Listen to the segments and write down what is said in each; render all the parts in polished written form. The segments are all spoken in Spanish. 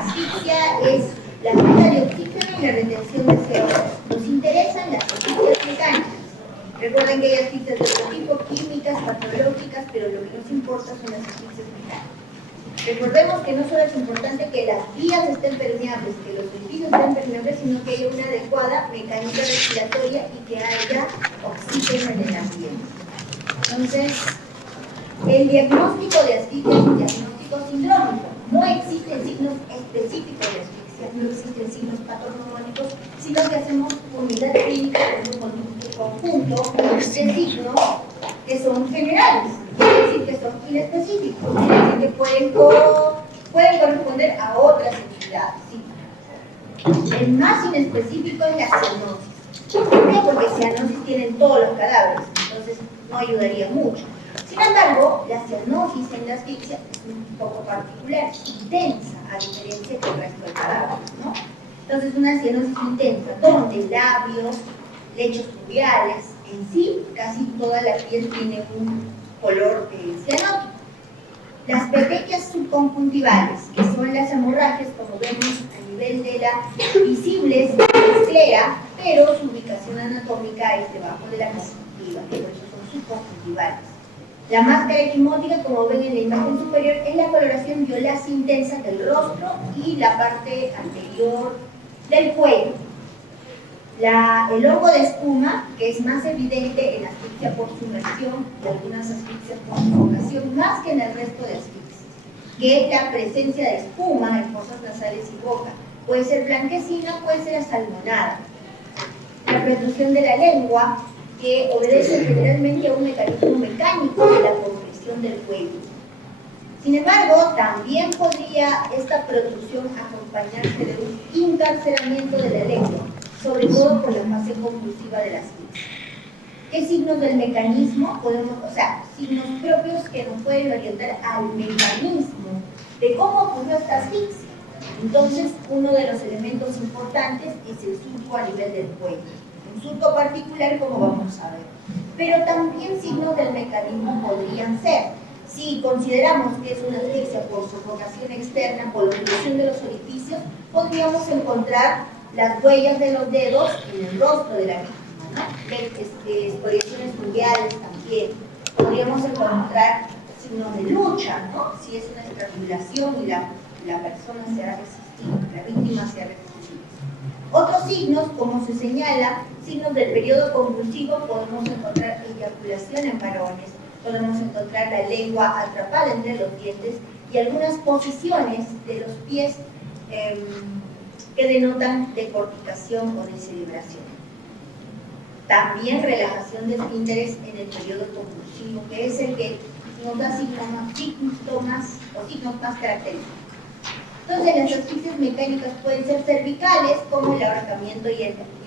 asfixia es la falta de oxígeno y la retención de CO2. Nos interesan las asfixias mecánicas. Recuerden que hay asfixias de otro tipo, químicas, patológicas, pero lo que nos importa son las asfixias mecánicas. Recordemos que no solo es importante que las vías estén permeables, que los edificios estén permeables, sino que haya una adecuada mecánica respiratoria y que haya oxígeno en el ambiente. Entonces, el diagnóstico de asfixia es un diagnóstico sindrómico. No existen signos específicos de asfixia, no existen signos patognomónicos, sino que hacemos unidad clínica con un conjunto de signos que son generales. Quiere decir que son inespecíficos, quiere decir que pueden corresponder a otras entidades. ¿Sí? El más inespecífico es la cianosis. ¿Por qué? Porque cianosis tienen todos los cadáveres, entonces no ayudaría mucho. Sin embargo, la cianosis en la asfixia es un poco particular, intensa, a diferencia del resto del cadáver, ¿no? Entonces, una cianosis intensa, donde labios, lechos fluviales, en sí, casi toda la piel tiene un color cianótico. Las petequias subconjuntivales, que son las hemorragias, como vemos a nivel de la visible, esclera, pero su ubicación anatómica es debajo de la conjuntiva, por eso son subconjuntivales. La máscara equimótica, como ven en la imagen superior, es la coloración violácea intensa del rostro y la parte anterior del cuello. El hongo de espuma, que es más evidente en asfixia por sumersión y algunas asfixias por sufocación, más que en el resto de asfixias, que es la presencia de espuma en fosas nasales y boca. Puede ser blanquecina, puede ser asalmonada. La protrusión de la lengua, que obedece generalmente a un mecanismo mecánico de la compresión del cuello. Sin embargo, también podría esta protrusión acompañarse de un encarcelamiento de la lengua, sobre todo por la fase convulsiva de la asfixia. ¿Qué signos del mecanismo podemos, signos propios que nos pueden orientar al mecanismo de cómo ocurrió esta asfixia? Entonces, uno de los elementos importantes es el surco a nivel del cuello. Un surco particular, como vamos a ver. Pero también signos del mecanismo podrían ser, si consideramos que es una asfixia por sofocación externa, por la obstrucción de los orificios, podríamos encontrar las huellas de los dedos en el rostro de la víctima, ¿no? Exposiciones fluviales también. Podríamos encontrar signos de lucha, ¿no? Si es una estrangulación y la persona se ha resistido, la víctima se ha resistido. Otros signos, como se señala, signos del periodo convulsivo, podemos encontrar eyaculación en varones, podemos encontrar la lengua atrapada entre los dientes y algunas posiciones de los pies que denotan decorticación o descerebración. También relajación de esfínteres en el periodo convulsivo, que es el que nos da síntomas o signos más característicos. Entonces, las asfixias mecánicas pueden ser cervicales, como el ahorcamiento y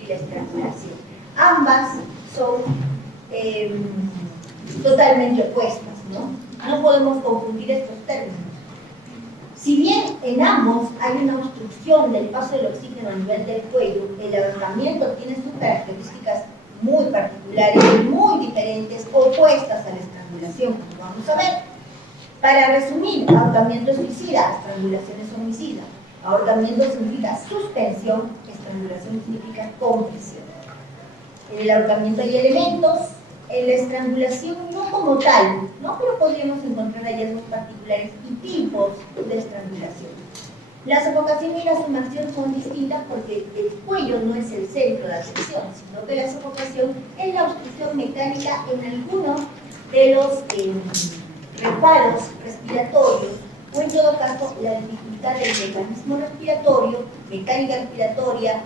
la estrangulación. Ambas son totalmente opuestas, ¿no? No podemos confundir estos términos. Si bien en ambos hay una obstrucción del paso del oxígeno a nivel del cuello, el ahorcamiento tiene sus características muy particulares, muy diferentes, opuestas a la estrangulación, como vamos a ver. Para resumir, ahorcamiento es suicida, estrangulación es homicida. Ahorcamiento significa suspensión, estrangulación significa compresión. En el ahorcamiento hay elementos, en la estrangulación no como tal, ¿no? Pero podríamos encontrar hallazgos particulares y tipos de estrangulación. La sofocación y la sumersión son distintas porque el cuello no es el centro de atención, sino que la sofocación es la obstrucción mecánica en algunos de los reparos respiratorios, o en todo caso la dificultad del mecanismo respiratorio, mecánica respiratoria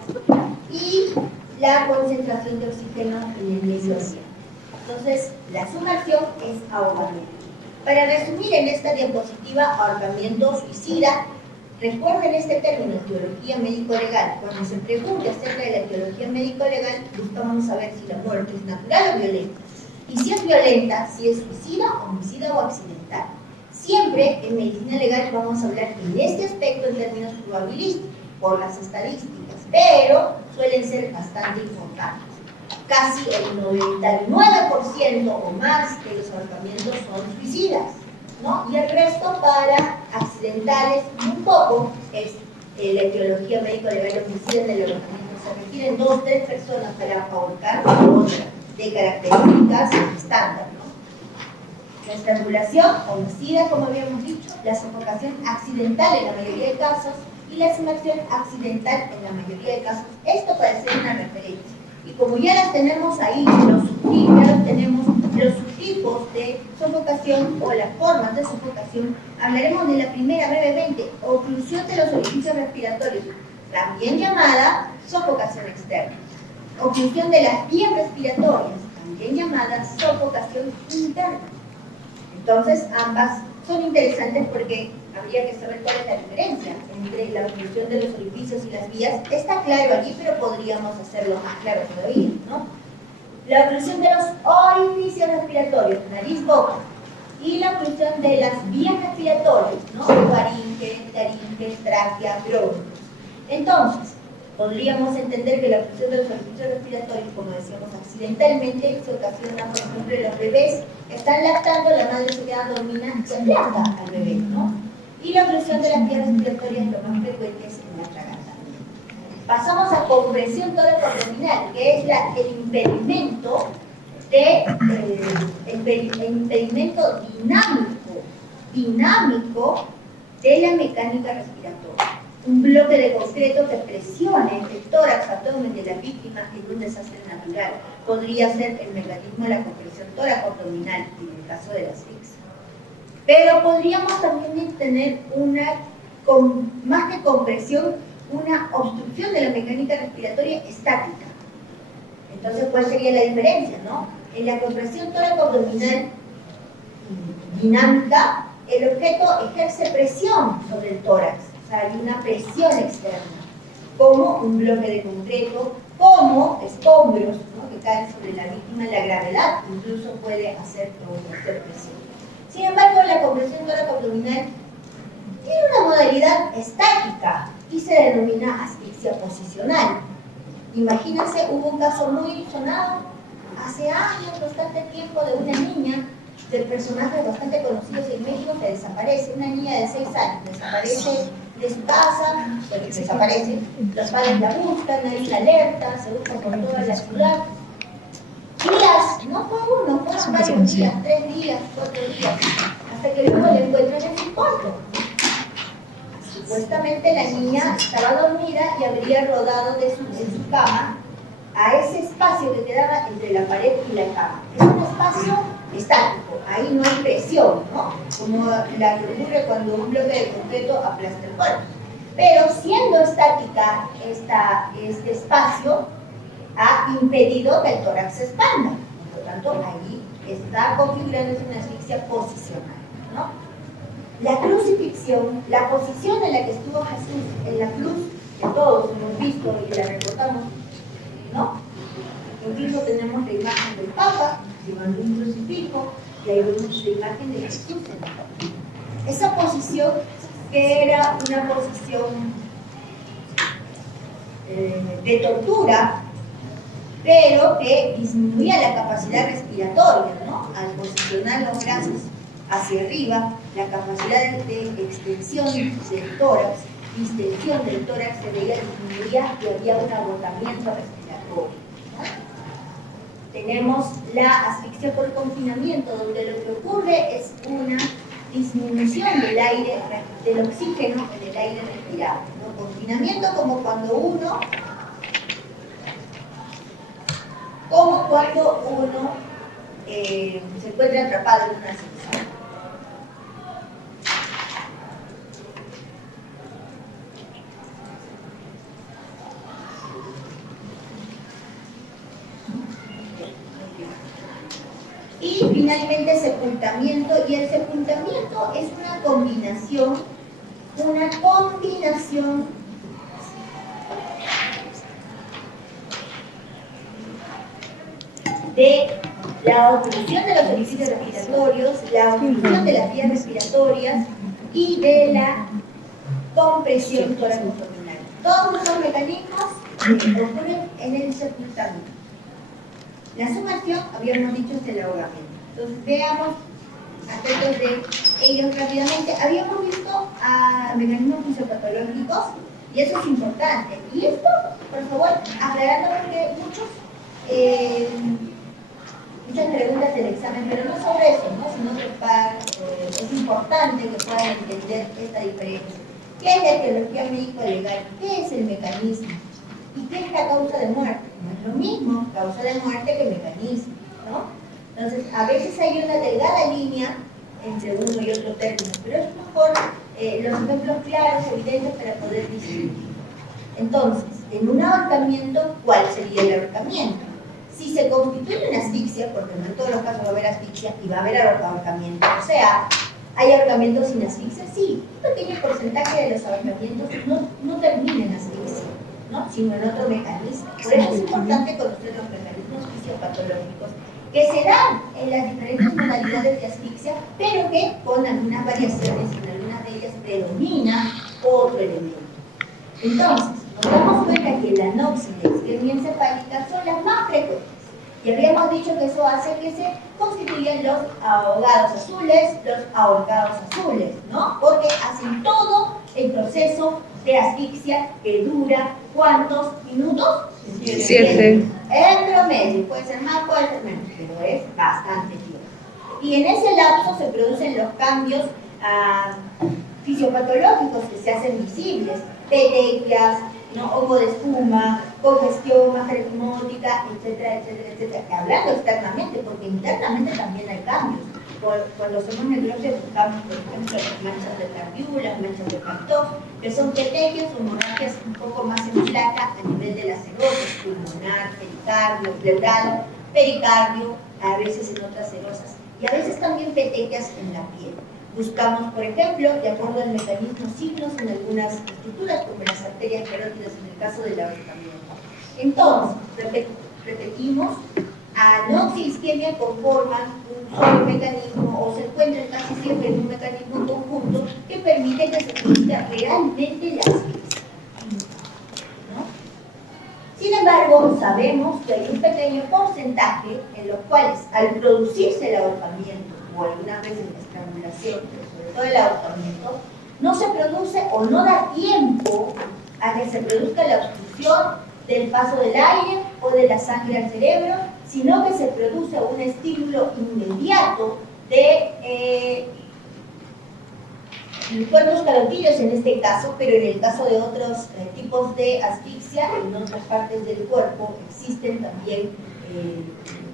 y la concentración de oxígeno en el medio ambiente. Entonces, la sumersión es ahogamiento. Para resumir en esta diapositiva, ahorcamiento suicida, recuerden este término, etiología médico-legal. Cuando se pregunte acerca de la etiología médico-legal, buscamos saber si la muerte es natural o violenta. Y si es violenta, si es suicida, homicida o accidental. Siempre en medicina legal vamos a hablar en este aspecto en términos probabilísticos, por las estadísticas, pero suelen ser bastante importantes. Casi el 99% o más de los ahorcamientos son suicidas, ¿no? Y el resto para accidentales, un poco, es la etiología médico-legal homicida en el organismo. Se requieren 2 o 3 personas para ahorcar otra de características estándar, ¿no? La estrangulación homicida, como habíamos dicho, la sofocación accidental en la mayoría de casos y la sumersión accidental en la mayoría de casos. Esto para hacer una referencia. Y como ya las tenemos ahí, los subtipos de sofocación o las formas de sofocación, hablaremos de la primera brevemente, oclusión de los orificios respiratorios, también llamada sofocación externa. Oclusión de las vías respiratorias, también llamada sofocación interna. Entonces, ambas son interesantes porque habría que saber cuál es la diferencia entre la oclusión de los orificios y las vías. Está claro aquí, pero podríamos hacerlo más claro todavía, ¿no? La oclusión de los orificios respiratorios, nariz, boca, y la oclusión de las vías respiratorias, ¿no? Faringe, laringe, tráquea, bronquios. Entonces, podríamos entender que la oclusión de los orificios respiratorios, como decíamos, accidentalmente se ocasiona, por ejemplo, en los bebés que están lactando, la madre se queda dormida y se aplasta al bebé, ¿no? Y la oclusión de las vías respiratorias, lo más frecuente es en la garganta. Pasamos a compresión tóraco-abdominal, que es el impedimento dinámico de la mecánica respiratoria. Un bloque de concreto que presione el tórax abdomen de la víctima en un desastre natural. Podría ser el mecanismo de la compresión tóraco-abdominal en el caso de la asfixia. Pero podríamos también tener más que compresión, una obstrucción de la mecánica respiratoria estática. Entonces, ¿cuál sería la diferencia, no? En la compresión tóraco-abdominal dinámica, el objeto ejerce presión sobre el tórax, o sea, hay una presión externa, como un bloque de concreto, como escombros, ¿no?, que caen sobre la víctima. La gravedad incluso puede hacer presión. Sin embargo, la compresión tóraco-abdominal tiene una modalidad estática y se denomina asfixia posicional. Imagínense, hubo un caso muy sonado hace años, bastante tiempo, de una niña, de personajes bastante conocidos en México, que desaparece, una niña de 6 años, desaparece de su casa, desaparece, los padres la buscan, hay una alerta, se busca por toda la ciudad. Días, no fue uno, fueron varios días, 3 días, 4 días, hasta que luego la encuentran en su cuarto. Supuestamente la niña estaba dormida y habría rodado en su cama a ese espacio que quedaba entre la pared y la cama. Es un espacio estático, ahí no hay presión, ¿no? Como la que ocurre cuando un bloque de concreto aplasta el cuerpo. Pero siendo estática este espacio, ha impedido que el tórax se expanda. Por lo tanto, ahí está configurándose una asfixia posicional, ¿no? La crucifixión, la posición en la que estuvo Jesús en la cruz, que todos hemos visto y la recordamos, ¿no? Incluso tenemos la imagen del Papa llevando un crucifijo y ahí vemos la imagen de Jesús en la cruz. Esa posición, que era una posición de tortura, pero que disminuía la capacidad respiratoria, ¿no? Al posicionar los brazos hacia arriba, la capacidad de extensión del tórax, distensión del tórax se veía disminuida y había un agotamiento respiratorio, ¿no? Tenemos la asfixia por confinamiento, donde lo que ocurre es una disminución del aire, del oxígeno en el aire respirado, ¿no? Confinamiento como cuando uno se encuentra atrapado en una asfixia. Y finalmente sepultamiento, y el sepultamiento es una combinación de la oclusión de los orificios respiratorios, la oclusión de las vías respiratorias y de la compresión tóraco-abdominal. Todos esos mecanismos ocurren en el sepultamiento. La sumersión, habíamos dicho, es el ahogamiento. Entonces, veamos aspectos de ellos rápidamente. Habíamos visto mecanismos fisiopatológicos, Y eso es importante. Y esto, por favor, aclarando porque muchas preguntas del examen, pero no sobre eso, ¿no? Sino que es importante que puedan entender esta diferencia. ¿Qué es la etiología médico-legal? ¿Qué es el mecanismo? ¿Y qué es la causa de muerte? No es lo mismo causa de muerte que mecanismo, ¿no? Entonces, a veces hay una delgada línea entre uno y otro término, pero es mejor los ejemplos claros, evidentes, para poder distinguir. Entonces, en un ahorcamiento, ¿cuál sería el ahorcamiento? Si se constituye una asfixia, porque no en todos los casos va a haber asfixia y va a haber ahorcamiento, o sea, ¿hay ahorcamientos sin asfixia? Sí, un pequeño porcentaje de los ahorcamientos no termina en asfixia, ¿no? Sino en otro mecanismo. Por eso es importante conocer los mecanismos fisiopatológicos que se dan en las diferentes modalidades de asfixia, pero que con algunas variaciones, en algunas de ellas predomina otro elemento. Entonces, nos damos cuenta que la anoxia y la isquemia encefálica son las más frecuentes. Y habíamos dicho que eso hace que se constituyan los ahogados azules, los ahorcados azules, ¿no? Porque hacen todo el proceso de asfixia que dura, ¿cuántos minutos? 7. En promedio, puede ser más, puede ser menos, pero es bastante tiempo. Y en ese lapso se producen los cambios fisiopatológicos que se hacen visibles, petequias, ¿no? Hongo de espuma, congestión, masa erecmótica, etcétera, etcétera, etcétera. Que hablando externamente, porque internamente también hay cambios. Cuando hacemos necropsia buscamos, por ejemplo, las manchas de Tardieu, las manchas de Cartó, que son petequias o hemorragias un poco más en placa a nivel de las cirrosis pulmonar, pericardio, pleural, pericardio, a veces en otras cirrosas, y a veces también petequias en la piel. Buscamos, por ejemplo, de acuerdo al mecanismo, signos en algunas estructuras, como las arterias carótidas en el caso del ahorcamiento. Entonces, repetimos, anoxia y isquemia conforman un solo mecanismo o se encuentran casi siempre en un mecanismo conjunto que permite que se produzca realmente la asfixia, ¿no? Sin embargo, sabemos que hay un pequeño porcentaje en los cuales, al producirse el ahorcamiento o algunas veces la estrangulación, pero sobre todo el ahorcamiento, no se produce o no da tiempo a que se produzca la obstrucción del paso del aire o de la sangre al cerebro, sino que se produce un estímulo inmediato de cuerpos carotídeos en este caso, pero en el caso de otros tipos de asfixia, en otras partes del cuerpo existen también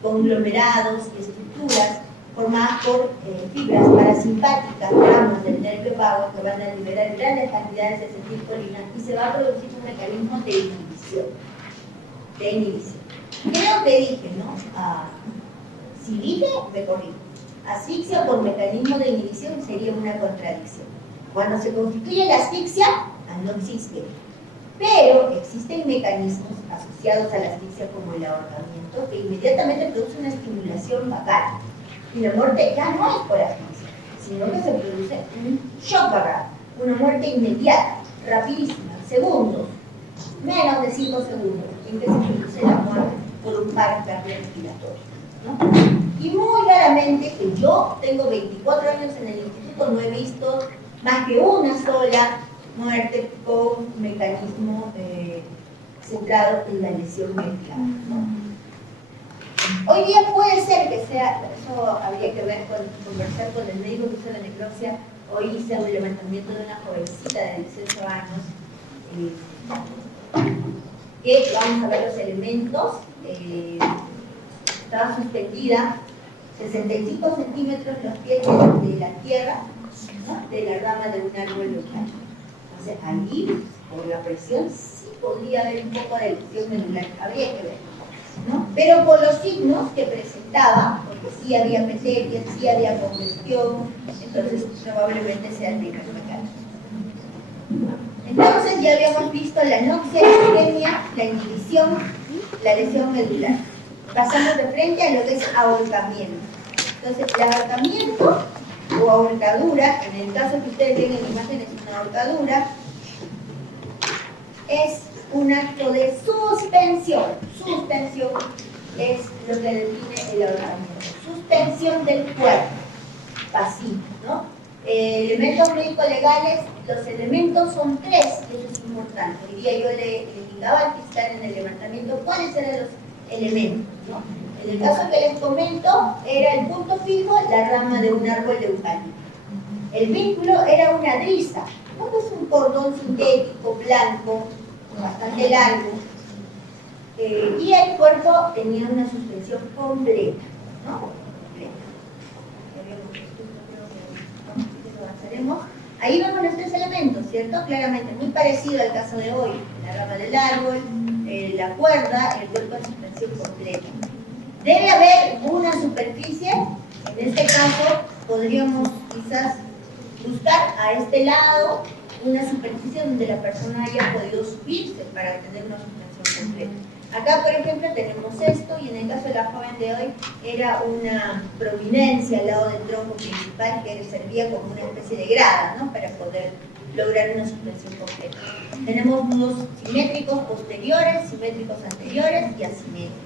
conglomerados y estructuras formadas por fibras parasimpáticas, ramas del nervio vago que van a liberar grandes cantidades de acetilcolina y se va a producir un mecanismo de inhibición. Creo que dije, ¿no? Si dije, me corrijo. Asfixia por mecanismo de inhibición sería una contradicción. Cuando se constituye la asfixia, no existe. Pero existen mecanismos asociados a la asfixia como el ahorcamiento que inmediatamente produce una estimulación vagal. Y la muerte ya no es por asfixia, sino que se produce un shock vagal, una muerte inmediata, rapidísima, segundos, menos de 5 segundos, en que se produce la muerte por un paro cardiorrespiratorio, ¿no? Y muy raramente, que yo tengo 24 años en el instituto, no he visto más que una sola muerte con mecanismo centrado en la lesión médica, ¿no? Hoy día puede ser que sea, eso habría que ver conversar con el médico que hizo la necropsia. Hoy hice un levantamiento de una jovencita de 18 años, que vamos a ver los elementos. Estaba suspendida 65 centímetros los pies de la tierra, ¿no? De la rama de un árbol local. Entonces allí, por la presión, sí podría haber un poco de lesión medular, habría que ver, ¿no? Pero por los signos que presentaba, porque sí había petequias, sí había congestión, entonces probablemente sea el mecánico. Entonces ya habíamos visto la anoxia, la isquemia, la inhibición, la lesión medular. Pasamos de frente a lo que es ahorcamiento. Entonces, el ahorcamiento o ahorcadura, en el caso que ustedes ven en imágenes, una ahorcadura, es un acto de suspensión. Suspensión es lo que define el ahorcamiento. Suspensión del cuerpo, pasivo, ¿no? Elementos médico-legales, los elementos son 3, y eso es importante. Hoy día yo le indicaba al fiscal en el levantamiento cuáles eran los elementos, ¿no? En el caso que les comento, era el punto fijo, la rama de un árbol de eucalipto. El vínculo era una driza, ¿no? Es un cordón sintético, blanco, bastante largo, y el cuerpo tenía una suspensión completa, ¿no? Completa. Ahí vemos los 3 elementos, ¿cierto? Claramente, muy parecido al caso de hoy. La rama del árbol, la cuerda, el cuerpo de suspensión completa. Debe haber una superficie, en este caso podríamos quizás buscar a este lado una superficie donde la persona haya podido subirse para tener una suspensión completa. Acá, por ejemplo, tenemos esto, y en el caso de la joven de hoy era una prominencia al lado del tronco principal que servía como una especie de grada, ¿no? Para poder lograr una suspensión completa. Tenemos nudos simétricos posteriores, simétricos anteriores y asimétricos.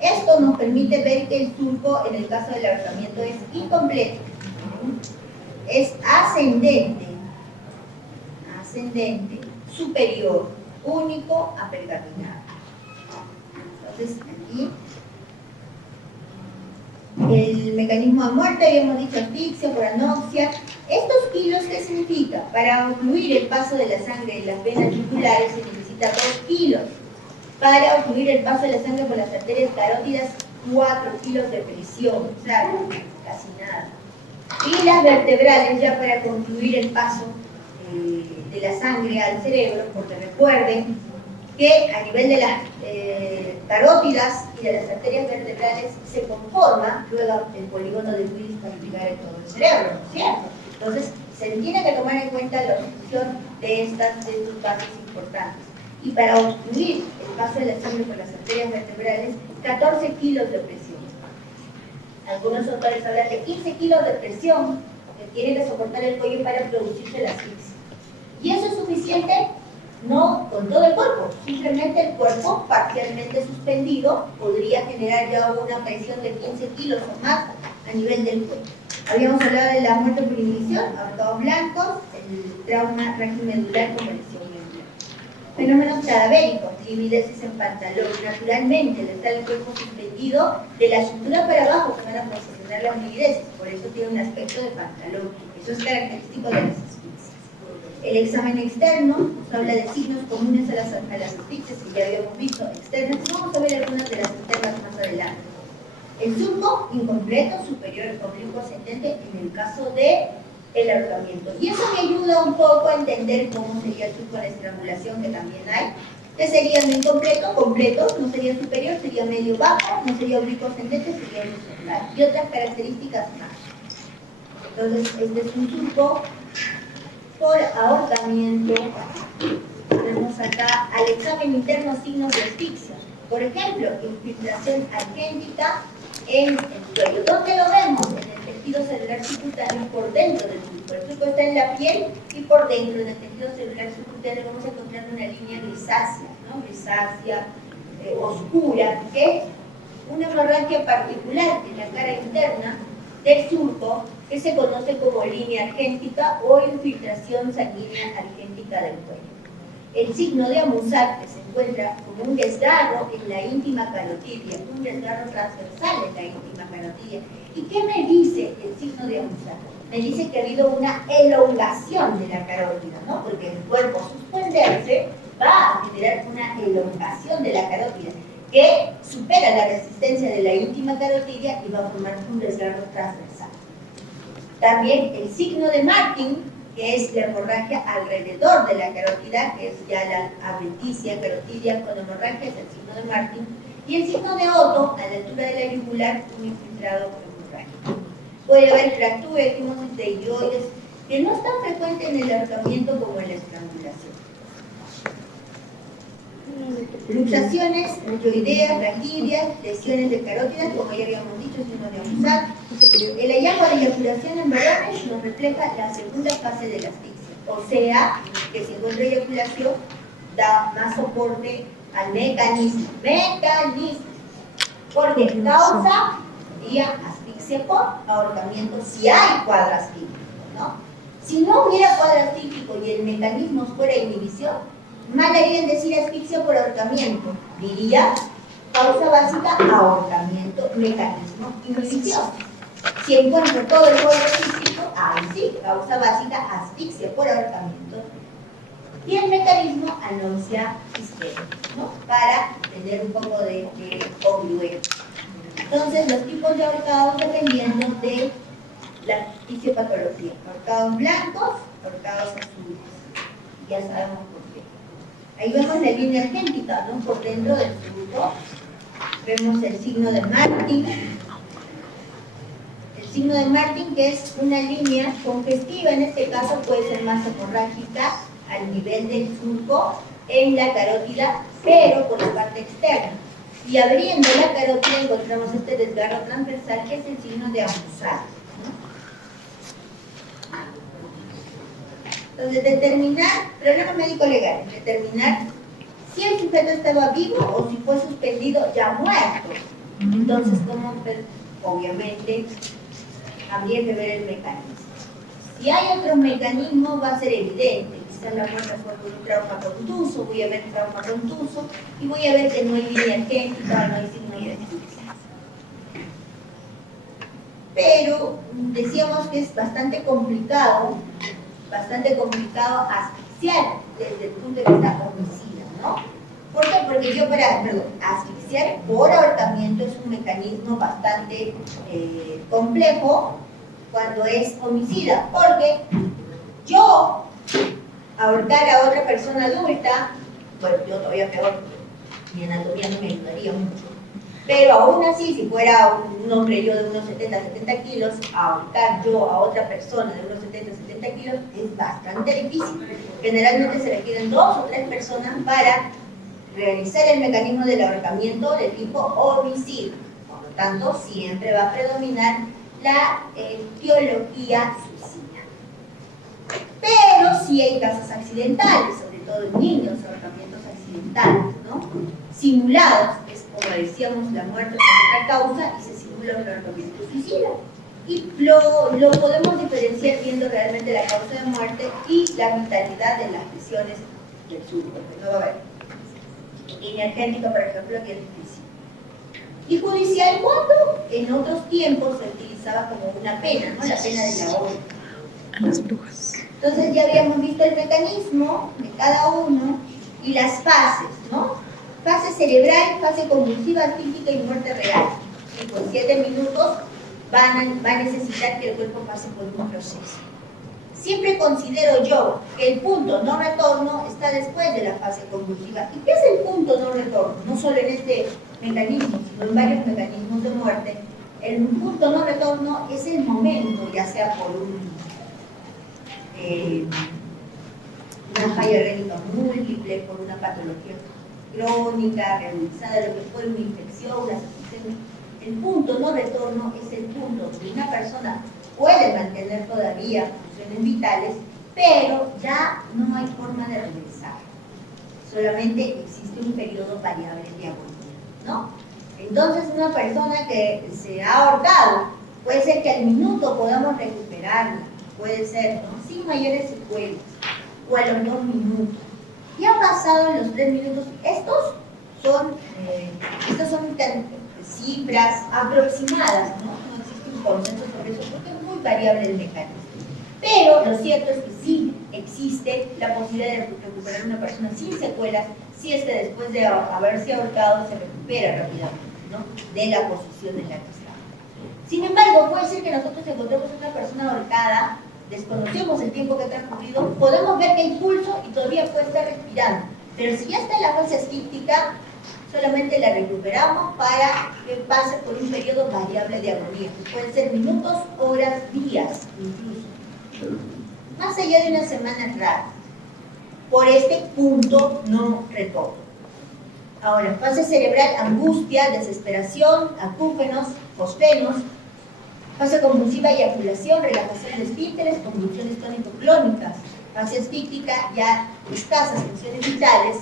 Esto nos permite ver que el surco, en el caso del ahorcamiento, es incompleto. Es ascendente, superior, único a pergaminado. Entonces, aquí, el mecanismo de muerte, habíamos dicho asfixia por anoxia. Estos kilos, ¿qué significa? Para ocluir el paso de la sangre en las venas yugulares se necesita 2 kilos. Para ocluir el paso de la sangre por las arterias carótidas, 4 kilos de presión, o sea, casi nada. Y las vertebrales, ya para concluir el paso de la sangre al cerebro, porque recuerden que a nivel de las carótidas y de las arterias vertebrales se conforma luego el polígono de Willis para llegar a todo el cerebro, ¿no es cierto? Entonces, se tiene que tomar en cuenta la función de estos pasos importantes. Y para obstruir el paso de la sangre por las arterias vertebrales, 14 kilos de presión. Algunos autores hablan de 15 kilos de presión que tiene que soportar el cuello para producirse la asfixia. ¿Y eso es suficiente? No con todo el cuerpo, simplemente el cuerpo parcialmente suspendido podría generar ya una presión de 15 kilos o más a nivel del cuerpo. Habíamos hablado de la muerte por inhibición, ahorcados blancos, el trauma raquimedular como lesión medular. Fenómenos cadavéricos, livideces en pantalón, naturalmente, al estar el cuerpo suspendido de la cintura para abajo se van a posicionar las livideces, por eso tiene un aspecto de pantalón, eso es característico de las asfixias. El examen externo nos habla de signos comunes a las asfixias que ya habíamos visto externas, y vamos a ver algunas de las internas más adelante. El surco incompleto, superior, oblicuo, ascendente, en el caso de el ahorcamiento. Y eso me ayuda un poco a entender cómo sería el surco de estrangulación, que también hay, que sería no incompleto, completo, no sería superior, sería medio bajo, no sería oblicuo ascendente, sería horizontal. Y otras características más. Entonces, este es un surco por ahorcamiento. Tenemos acá al examen interno signos de asfixia. Por ejemplo, infiltración argéntica en el cuello. ¿Dónde lo vemos? En el tejido celular subcutáneo por dentro del surco. El surco está en la piel y por dentro del tejido celular subcutáneo vamos a encontrar una línea grisácea, ¿no? Grisácea, oscura, que es una hemorragia particular en la cara interna del surco que se conoce como línea argéntica o infiltración sanguínea argéntica del cuello. El signo de Amusat, que se encuentra como un desgarro en la íntima carotidia, un desgarro transversal en la íntima carotidia. ¿Y qué me dice el signo de Amusat? Me dice que ha habido una elongación de la carótida, ¿no? Porque el cuerpo suspenderse va a generar una elongación de la carótida que supera la resistencia de la íntima carotidia y va a formar un desgarro transversal. También el signo de Martin, que es la hemorragia alrededor de la carótida, que es ya la adventicia carotidia con hemorragia, es el signo de Martin, y el signo de Otto, a la altura de la yugular, un infiltrado hemorrágico. Puede haber fractura, equimosis de ioides, que no es tan frecuente en el ahorcamiento como en la estrangulación. Luxaciones, yoideas, raquidias, lesiones de carótidas, como ya habíamos dicho, signo de Amusat. El hallazgo de eyaculación en varones nos refleja la segunda fase de la asfixia, o sea, que si encuentra eyaculación da más soporte al mecanismo. Porque causa sería asfixia por ahorcamiento si hay cuadro asfíctico, ¿no? Si no hubiera cuadro asfíctico y el mecanismo fuera inhibición, mal haría en decir asfixia por ahorcamiento. Diría causa básica, ahorcamiento, mecanismo, inhibición. Si encuentro todo el cuadro asfíctico, ahí sí, causa básica, asfixia por ahorcamiento. Y el mecanismo, anomia sistémica, ¿no? Para tener un poco de congruencia. Entonces, los tipos de ahorcados dependiendo de la fisiopatología. Ahorcados blancos, ahorcados azules. Ya sabemos por qué. Ahí vemos la línea argéntica, ¿no? Por dentro del fruto. Vemos el signo de Martin. El signo de Martin, que es una línea congestiva, en este caso puede ser más hemorrágica al nivel del surco en la carótida, pero por la parte externa. Y abriendo la carótida encontramos este desgarro transversal, que es el signo de Amusar, ¿no? Entonces, determinar, problema médico-legal, determinar si el sujeto estaba vivo o si fue suspendido ya muerto. Entonces, ¿cómo? Obviamente, habría que ver el mecanismo. Si hay otro mecanismo, va a ser evidente. Quizás la muerte fue por un trauma contuso, voy a ver trauma contuso y voy a ver que no hay línea argéntica, no hay signo de asfixia. Pero decíamos que es bastante complicado asfixiar desde el punto de vista homicida, ¿no? ¿Por qué? Porque asfixiar por ahorcamiento es un mecanismo bastante complejo cuando es homicida, porque yo ahorcar a otra persona adulta, bueno, yo todavía peor, mi anatomía no me ayudaría mucho, pero aún así, si fuera un hombre yo de unos 70 kilos, ahorcar yo a otra persona de unos 70 kilos es bastante difícil. Generalmente se requieren 2 o 3 personas para realizar el mecanismo del ahorcamiento de tipo homicidio. Por lo tanto, siempre va a predominar la etiología suicida. Pero sí hay casos accidentales, sobre todo en niños, ahorcamientos accidentales, ¿no? Simulados, es como decíamos, la muerte por otra causa y se simula un ahorcamiento suicida. Y lo podemos diferenciar viendo realmente la causa de muerte y la vitalidad de las lesiones del surco, porque no va a haber línea argéntica, por ejemplo, que es difícil. Y judicial, cuando en otros tiempos se utilizaba como una pena, ¿no? La pena de la horca. A las brujas. Entonces ya habíamos visto el mecanismo de cada uno y las fases, ¿no? Fase cerebral, fase convulsiva, asfíctica y muerte real. Y por 7 minutos va a necesitar que el cuerpo pase por un proceso. Siempre considero yo que el punto no retorno está después de la fase convulsiva. ¿Y qué es el punto no retorno? No solo en este mecanismo, sino en varios mecanismos de muerte. El punto no retorno es el momento, ya sea por una falla rénica múltiple, por una patología crónica, realizada, lo que fue una infección, una asfixiación. El punto no retorno es el punto donde una persona puede mantener todavía funciones vitales, pero ya no hay forma de regresar. Solamente existe un periodo variable de agonía, ¿no? Entonces, una persona que se ha ahorcado, puede ser que al minuto podamos recuperarla, puede ser, ¿no? Sin mayores secuelas, o a los 2 minutos. Y ha pasado en los 3 minutos. Estos son cifras aproximadas, ¿no? No existe un consenso sobre eso porque es muy variable el mecanismo. Pero lo cierto es que sí existe la posibilidad de recuperar a una persona sin secuelas si es que después de haberse ahorcado se recupera rápidamente, ¿no? De la posición en la que estaba. Sin embargo, puede ser que nosotros encontremos a una persona ahorcada, desconocemos el tiempo que ha transcurrido, podemos ver que hay pulso y todavía puede estar respirando. Pero si ya está en la fase asfíctica, solamente la recuperamos para que pase por un periodo variable de agonía, que pueden ser minutos, horas, días, incluso. Más allá de una semana rara, por este punto no retorno. Ahora, fase cerebral, angustia, desesperación, acúfenos, fosfenos. Fase convulsiva, eyaculación, relajación de esfínteres, convulsiones tónico-clónicas. Fase asfíctica, ya escasas funciones vitales,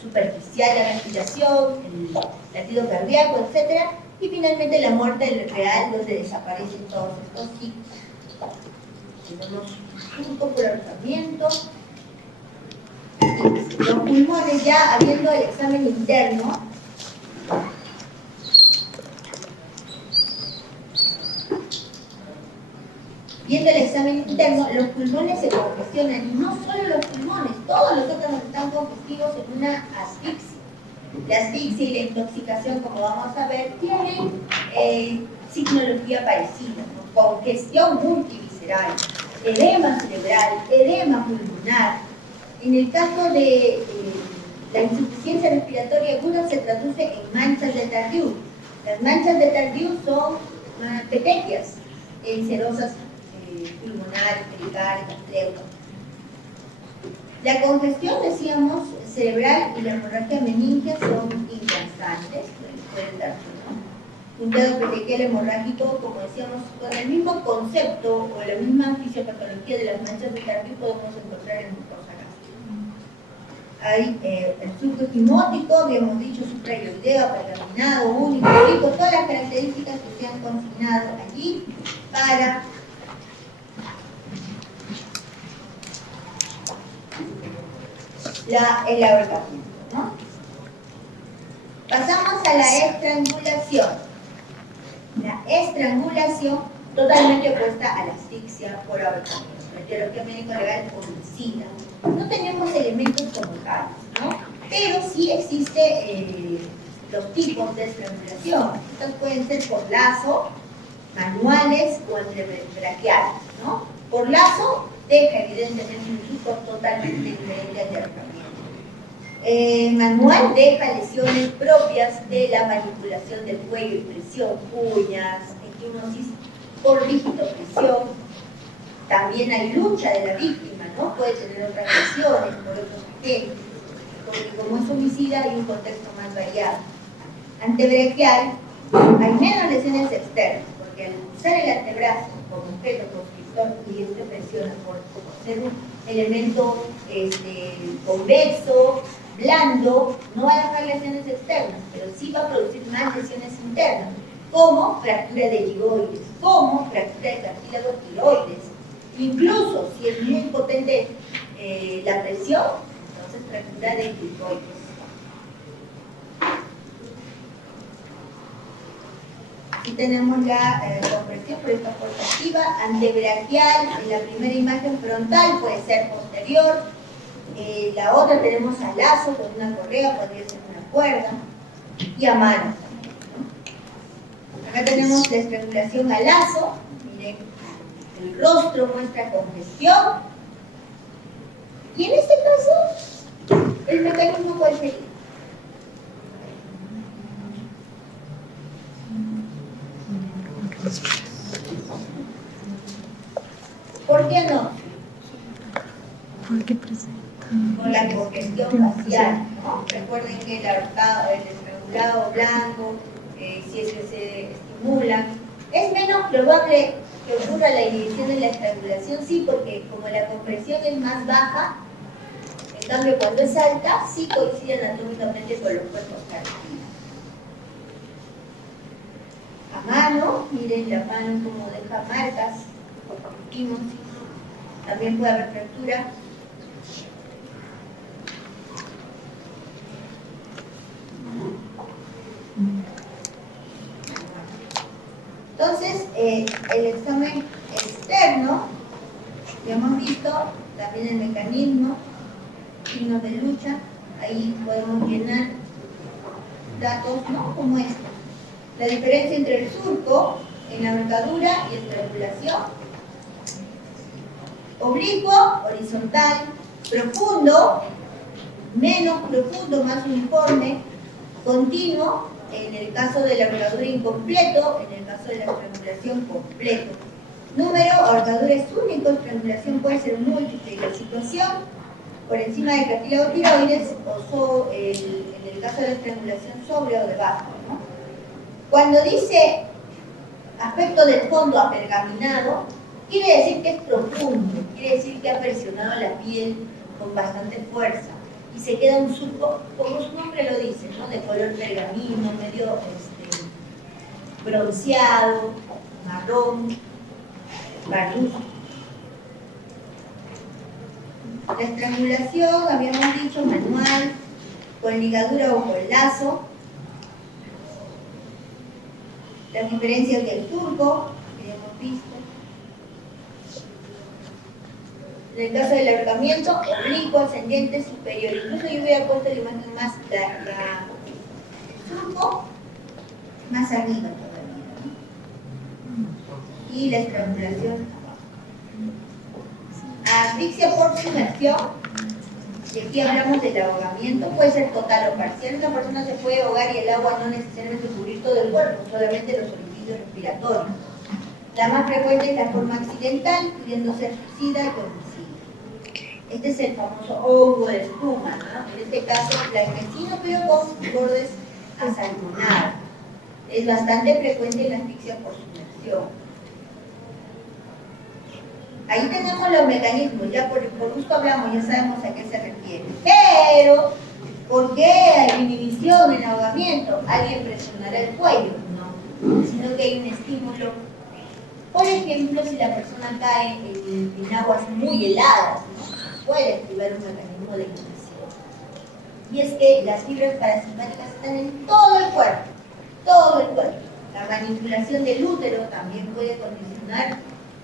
superficial la respiración, el latido cardíaco, etc. Y finalmente la muerte real, donde desaparecen todos estos signos. Tenemos surco por ahorcamiento. Los pulmones, ya habiendo el examen interno, viendo el examen interno, los pulmones se congestionan, y no solo los pulmones, todos los órganos están congestivos en una asfixia. La asfixia y la intoxicación, como vamos a ver, tienen signología parecida, ¿no? Congestión multivisceral, edema cerebral, edema pulmonar. En el caso de la insuficiencia respiratoria aguda se traduce en manchas de Tardieu. Las manchas de Tardieu son petequias cerosas pulmonares, pericáricas, pleuras. La congestión, decíamos, cerebral y la hemorragia meningea son inconstantes, pueden darse, ¿no? Un pedo petequial hemorrágico, como decíamos, con el mismo concepto o la misma fisiopatología de las manchas de Tardieu podemos encontrar en mucosa gástrica. Hay el surco equimótico, habíamos dicho suprayoideo, pergaminado, único, rico, todas las características que se han consignado allí para el ahorcamiento, ¿no? Pasamos a la estrangulación. La estrangulación totalmente opuesta a la asfixia por ahorcamiento. La etiología médico-legal homicida. No tenemos elementos como tal, ¿no? Pero sí existe los tipos de estrangulación. Estos pueden ser por lazo, manuales o antebraquiales, ¿no? Por lazo deja evidentemente un surco totalmente diferente al de ahorcamiento. Manual deja lesiones propias de la manipulación del cuello y presión, uñas, equimosis por digitopresión. También hay lucha de la víctima, ¿no? Puede tener otras lesiones por otros agentes, porque como es homicida hay un contexto más variado. Antebraquial, hay menos lesiones externas, porque al usar el antebrazo como objeto constrictor y este presiona por ser un elemento convexo, blando, no va a dejar lesiones externas, pero sí va a producir más lesiones internas, como fractura de ligoides, como fractura de cartílago tiroides. Incluso si es muy potente la presión, entonces fractura de ligoides. Aquí tenemos la compresión por esta fuerza activa, antebraquial, en la primera imagen frontal puede ser posterior, la otra tenemos a lazo con una correa, podría ser una cuerda, y a mano también, ¿no? Acá tenemos la estrangulación a lazo, miren, el rostro muestra congestión, y en este caso, el mecanismo cuál sería. ¿Por qué no? Porque presenta Con la congestión facial, ¿no? Recuerden que el estrangulado blanco, si es que se estimula, es menos probable que ocurra la inhibición de la estrangulación, sí, porque como la compresión es más baja, en cambio cuando es alta, sí coincide anatómicamente con los cuerpos cardíacos. A mano, miren la mano como deja marcas, también puede haber fractura. Entonces, el examen externo, ya hemos visto, también el mecanismo, signos de lucha, ahí podemos llenar datos, ¿no? Como esto. La diferencia entre el surco en la arrancadura y estrangulación. Oblicuo, horizontal, profundo, menos profundo, más uniforme, continuo, en el caso de la ahorcadura incompleto, en el caso de la estrangulación completo. Número, ahorcadura es único, estrangulación puede ser múltiple y la situación por encima del cartílago tiroides o en el caso de la estrangulación sobre o debajo, ¿no? Cuando dice aspecto del fondo apergaminado, quiere decir que es profundo, quiere decir que ha presionado la piel con bastante fuerza y se queda un surco, como su nombre lo dice, ¿no? De color pergamino, medio bronceado, marrón, verduzco. La estrangulación, habíamos dicho, manual, con ligadura o con lazo. Las diferencias del surco, que ya hemos visto. En el caso del ahorcamiento, oblicuo, ascendente, superior. Incluso yo hubiera puesto la imagen más, el surco más arriba todavía, ¿no? Y la estrangulación. Asfixia por sumersión, y aquí hablamos del ahogamiento, puede ser total o parcial. Una persona se puede ahogar y el agua no necesariamente cubrir todo el cuerpo, solamente los orificios respiratorios. La más frecuente es la forma accidental, pudiendo ser suicida y homicida. Este es el famoso hongo de espuma, ¿no? En este caso blanquecino, pero con bordes asalmonados. Es bastante frecuente la asfixia por sumersión. Ahí tenemos los mecanismos, ya por gusto hablamos, ya sabemos a qué se refiere. Pero, ¿por qué hay inhibición en ahogamiento? ¿Alguien presionará el cuello? No, sino que hay un estímulo. Por ejemplo, si la persona cae en aguas muy heladas, ¿no? Puede activar un mecanismo de inhibición. Y es que las fibras parasimpáticas están en todo el cuerpo, todo el cuerpo. La manipulación del útero también puede condicionar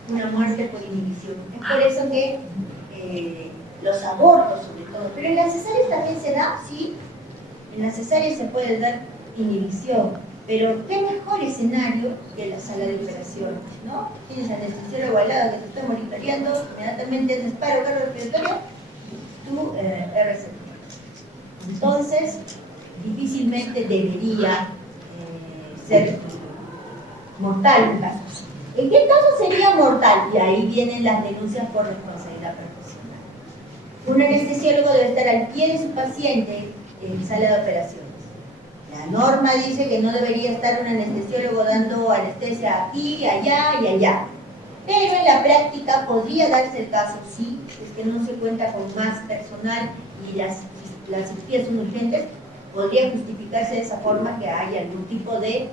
una muerte por inhibición. Es por eso que los abortos, sobre todo, pero en las cesáreas también se da, sí, en las cesáreas se puede dar inhibición, pero qué mejor escenario que la sala de operaciones, ¿no? Tienes anestesiólogo al lado que te está monitoreando, inmediatamente el disparo cardiorrespiratorio, tu RCP. Entonces, difícilmente debería ser mortal un caso así. ¿En qué caso sería mortal? Y ahí vienen las denuncias por responsabilidad profesional. Un anestesiólogo debe estar al pie de su paciente en sala de operaciones. La norma dice que no debería estar un anestesiólogo dando anestesia aquí, allá y allá. Pero en la práctica podría darse el caso, sí, es que no se cuenta con más personal y las cirugías son urgentes, podría justificarse de esa forma que haya algún tipo de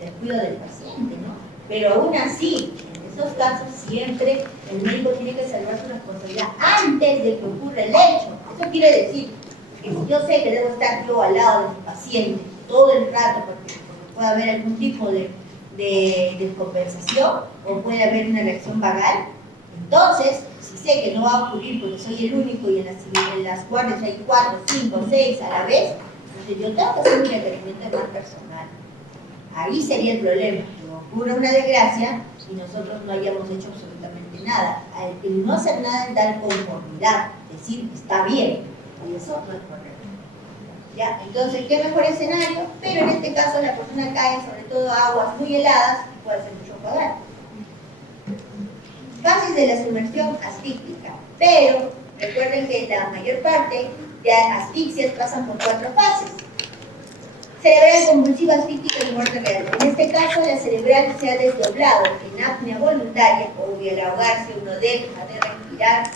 descuido del paciente, ¿no? Pero aún así, en esos casos siempre el médico tiene que salvar su responsabilidad antes de que ocurra el hecho. Eso quiere decir que si yo sé que debo estar yo al lado de mi paciente todo el rato porque puede haber algún tipo de descompensación o puede haber una reacción vagal, entonces, si sé que no va a ocurrir porque soy el único y en las guardias hay 4, 5, 6 a la vez, entonces yo tengo que hacer un requerimiento más personal. Ahí sería el problema, que ocurra una desgracia y nosotros no hayamos hecho absolutamente nada. El no hacer nada es dar conformidad, decir está bien, y eso no es correcto. ¿Ya? Entonces, ¿qué mejor escenario? Pero en este caso la persona cae sobre todo a aguas muy heladas y puede ser mucho apagar. Fases de la sumersión asfíctica, pero recuerden que la mayor parte de asfixias pasan por 4 fases. Cerebral convulsiva asfíctica y muerte real. En este caso, la cerebral se ha desdoblado en apnea voluntaria, o al ahogarse uno deja de respirar,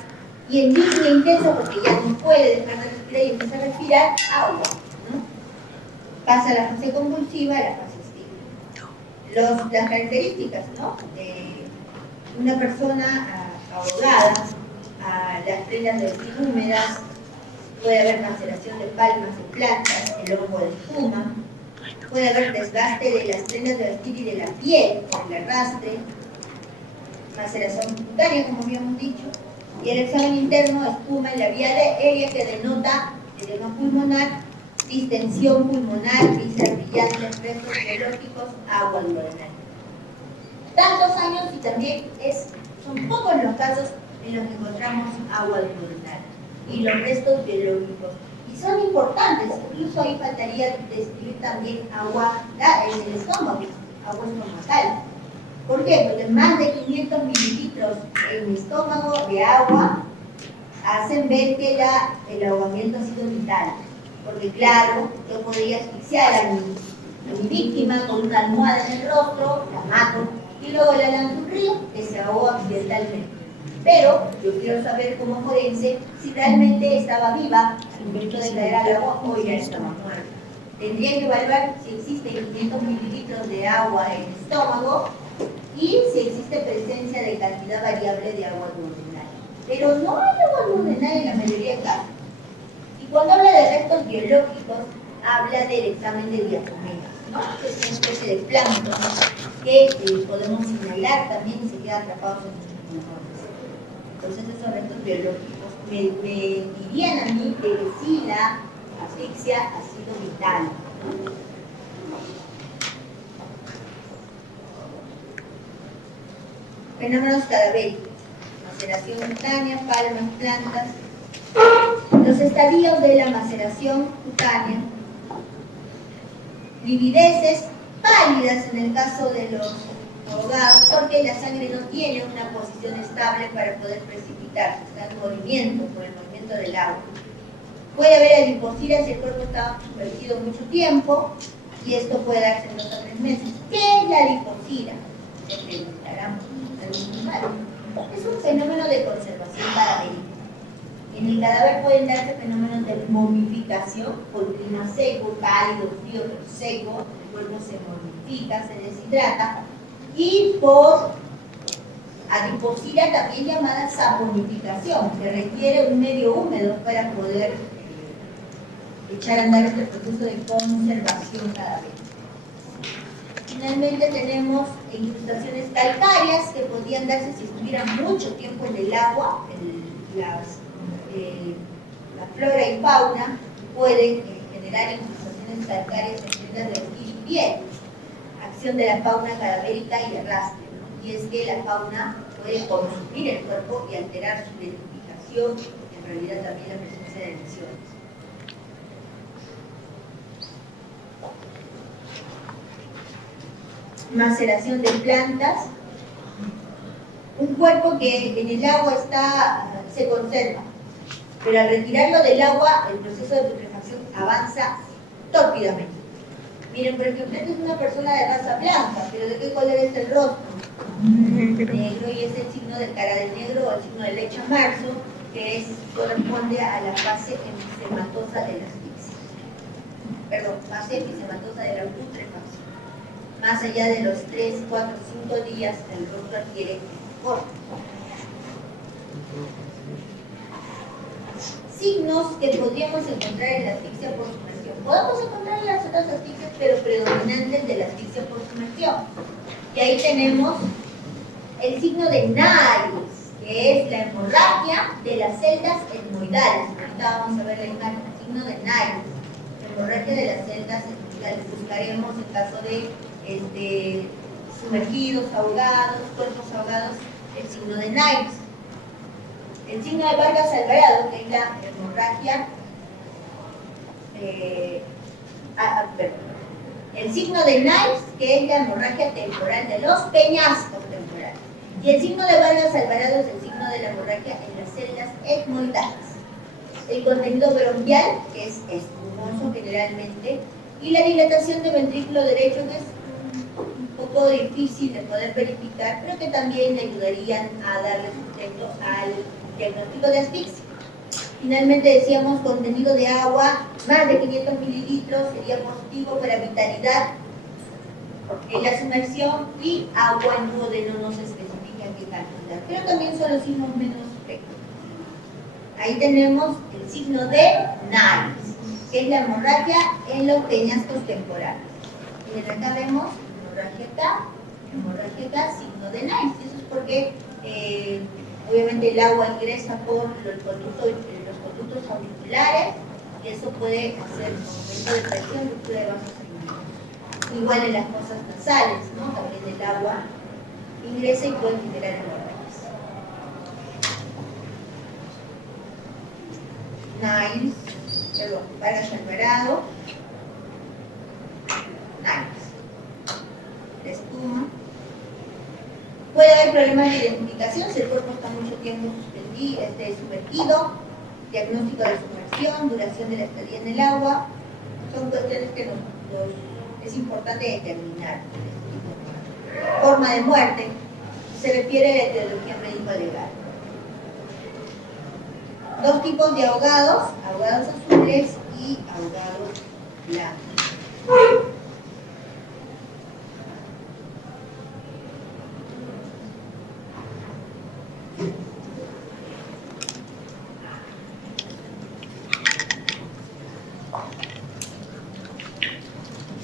y en disnea intensa, porque ya no puede dejar de respirar y empieza a respirar agua, ¿no? Pasa la fase convulsiva a la fase asfíctica. Las características, ¿no? De una persona ahogada, las prendas de vestir húmedas, puede haber maceración de palmas y plantas, el hongo de espuma, puede haber desgaste de las prendas de vestir y de la piel por el arrastre, maceración cutánea, como habíamos dicho, y el examen interno, espuma en la vía aérea que denota edema pulmonar, distensión pulmonar, vísceras brillantes, restos biológicos, agua duodenal. Tantos años y también son pocos los casos en los que encontramos agua duodenal y los restos biológicos. Y son importantes, incluso ahí faltaría describir también agua en el estómago, agua estomacal. ¿Por qué? Porque más de 500 mililitros en el estómago de agua hacen ver que el ahogamiento ha sido vital. Porque claro, yo podría asfixiar a mi víctima con una almohada en el rostro, la mato, y luego la lanzo a un río que se ahogó accidentalmente. Pero yo quiero saber como forense si realmente estaba viva al momento de caer al agua o ya estaba muerta. Tendría que evaluar si existen 500 mililitros de agua en el estómago y si existe presencia de cantidad variable de agua duodenal. pero no hay agua lunar en la mayoría de casos. Y cuando habla de restos biológicos, habla del examen de diatomeas, ¿no? Que es una especie de plancton que podemos inhalar también y se quedan atrapados en nuestros pulmones. Entonces esos restos biológicos me dirían a mí que sí la asfixia ha sido vital, ¿no? Fenómenos cadavéricos, maceración cutánea, palmas, plantas. Los estadios de la maceración cutánea, livideces pálidas en el caso de los ahogados, porque la sangre no tiene una posición estable para poder precipitarse, está en movimiento por el movimiento del agua. Puede haber adiposira si el cuerpo está sumergido mucho tiempo, y esto puede darse en 2 a 3 meses. ¿Qué es la adiposira? Se preguntarán. Es un fenómeno de conservación cadavérica. En el cadáver pueden darse fenómenos de momificación por clima seco, cálido, frío, pero seco, el cuerpo se momifica, se deshidrata, y por adiposira también llamada saponificación, que requiere un medio húmedo para poder echar a andar este proceso de conservación cadavérica. Finalmente tenemos incrustaciones calcáreas que podrían darse si estuvieran mucho tiempo en el agua. La flora y fauna pueden generar incrustaciones calcáreas en prendas de piel y piel. Acción de la fauna cadavérica y arrastre, ¿no? Y es que la fauna puede consumir el cuerpo y alterar su identificación, en realidad también la presencia de lesiones. Maceración de plantas, un cuerpo que en el agua se conserva, pero al retirarlo del agua el proceso de putrefacción avanza tórpidamente. Miren, por ejemplo, esta es una persona de raza blanca, pero ¿de qué color es el rostro? Negro, y es el signo del cara del negro o el signo del lecho marzo, que corresponde a la fase episematosa de la asfixia. Perdón, fase episematosa de la putrefacción. Más allá de los 3, 4, 5 días, el rostro adquiere corte. Signos que podríamos encontrar en la asfixia por sumersión. Podemos encontrar en las otras asfixias, pero predominantes de la asfixia por sumersión. Y ahí tenemos el signo de Niles, que es la hemorragia de las celdas etmoidales. Ahorita vamos a ver la imagen, el signo de Niles, hemorragia de las celdas etmoidales. Buscaremos el caso de sumergidos, ahogados, cuerpos ahogados, el signo de Niles. El signo de Vargas Alvarado, que es la hemorragia, el signo de Niles, que es la hemorragia temporal de los peñascos temporales. Y el signo de Vargas Alvarado es el signo de la hemorragia en las celdas etmoidales. El contenido bronquial, que es espumoso generalmente, y la dilatación del ventrículo derecho, que es un poco difícil de poder verificar, pero que también le ayudarían a darle sustento al diagnóstico de asfixia. Finalmente decíamos contenido de agua, más de 500 mililitros sería positivo para vitalidad en la sumersión, y agua en duodeno no se especifica en qué cantidad, pero también son los signos menos frecuentes. Ahí tenemos el signo de Niles, que es la hemorragia en los peñascos temporales. Y acá vemos hemorragia acá, signo de Niles. Eso es porque obviamente el agua ingresa por los conductos auriculares, y eso puede hacer un aumento de presión, ruptura de vasos sanguíneos. Igual en las fosas nasales, ¿no? También el agua ingresa y puede generar hemorragias. Niles, perdón, Vargas Alvarado, Niles. La espuma. Puede haber problemas de identificación si el cuerpo está mucho tiempo sumergido, diagnóstico de sumersión, duración de la estadía en el agua. Son cuestiones que es importante determinar. Forma de muerte se refiere a la etiología médico-legal. 2 tipos de ahogados, ahogados azules y ahogados blancos.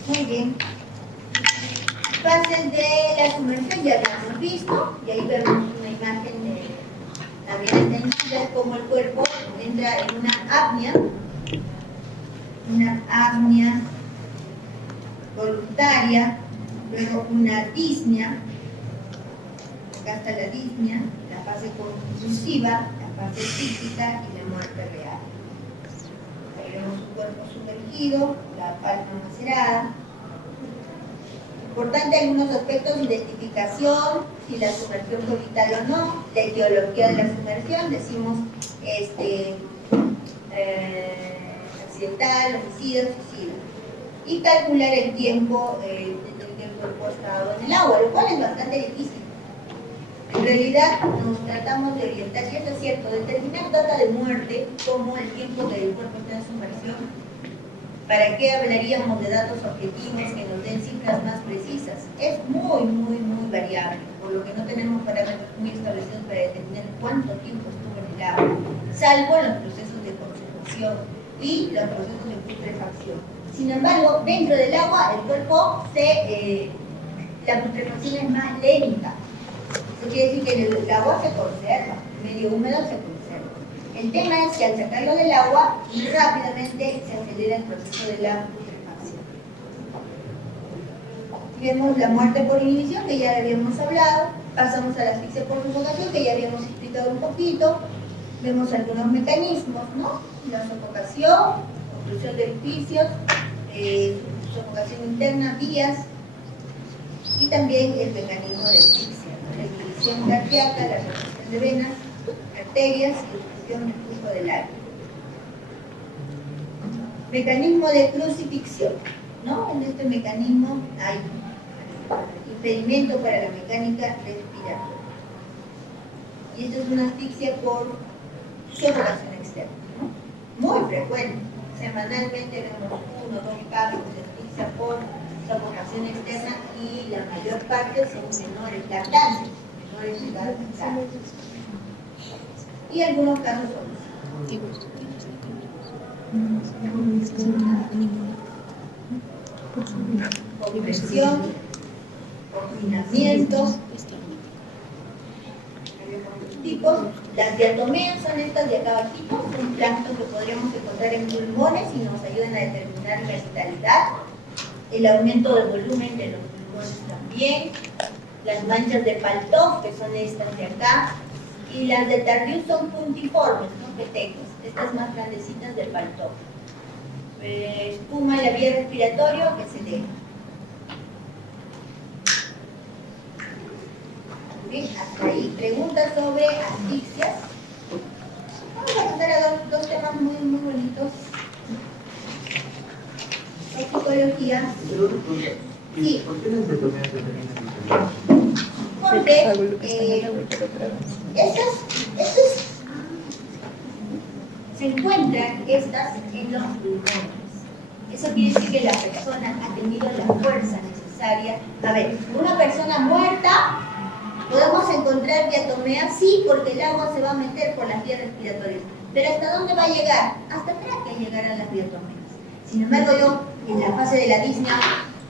Muy bien. Fases de la sumersión ya la hemos visto, y ahí vemos una imagen de la vida extendida, como el cuerpo entra en una apnea voluntaria, luego una disnea, acá está la disnea, la fase convulsiva, la fase física y la muerte real. Ahí vemos un cuerpo sumergido, la palma macerada. Importante algunos aspectos de identificación, si la sumersión fue vital o no, la etiología de la sumersión, decimos accidental, homicidio, suicidio. Y calcular el tiempo en el que el cuerpo ha estado en el agua, lo cual es bastante difícil. En realidad nos tratamos de orientar, y esto es cierto, determinar data de muerte como el tiempo que el cuerpo está en sumersión. ¿Para qué hablaríamos de datos objetivos que nos den cifras más precisas? Es muy variable, por lo que no tenemos parámetros muy establecidos para determinar cuánto tiempo estuvo en el agua, salvo en los procesos de conservación y los procesos de putrefacción. Sin embargo, dentro del agua el cuerpo la putrefacción es más lenta. Eso quiere decir que el agua se conserva, el medio húmedo se conserva. El tema es que al sacarlo del agua, rápidamente se acelera el proceso de la putrefacción. Vemos la muerte por inhibición, que ya habíamos hablado. Pasamos a la asfixia por sofocación, que ya habíamos explicado un poquito. Vemos algunos mecanismos, ¿no? La sofocación, oclusión de orificios, sofocación interna, vías, y también el mecanismo de asfixia, ¿no? La inhibición cardíaca, la restricción de venas, arterias y del flujo del aire. Mecanismo de crucifixión, ¿no? En este mecanismo hay impedimento para la mecánica respiratoria. Y esto es una asfixia por sofocación externa, ¿no? Muy frecuente. Semanalmente vemos 1 o 2 casos de asfixia por sofocación externa, y la mayor parte son menores lactantes, menores de edad lactante. Y algunos casos son compresión, confinamiento, tipos. Las diatomeas son estas de acá abajito, son plancton que podríamos encontrar en pulmones y nos ayudan a determinar la vitalidad. El aumento del volumen de los pulmones también. Las manchas de Paltov, que son estas de acá. Y las de Tardieu son puntiformes, son pequeñas, estas más grandecitas de Paltov. Espuma en la vía respiratoria que se deja. Bien, hasta ahí. Preguntas sobre asfixias. Vamos a pasar a dos temas muy bonitos. Psicología. Sí. ¿Por qué las diatomeas se terminan? Porque se encuentran estas en los pulmones. Eso quiere decir que la persona ha tenido la fuerza necesaria. A ver, una persona muerta, podemos encontrar diatomea, sí, porque el agua se va a meter por las vías respiratorias. Pero ¿hasta dónde va a llegar? Hasta atrás que llegarán las diatomeas. Sin embargo, yo en la fase de la disnea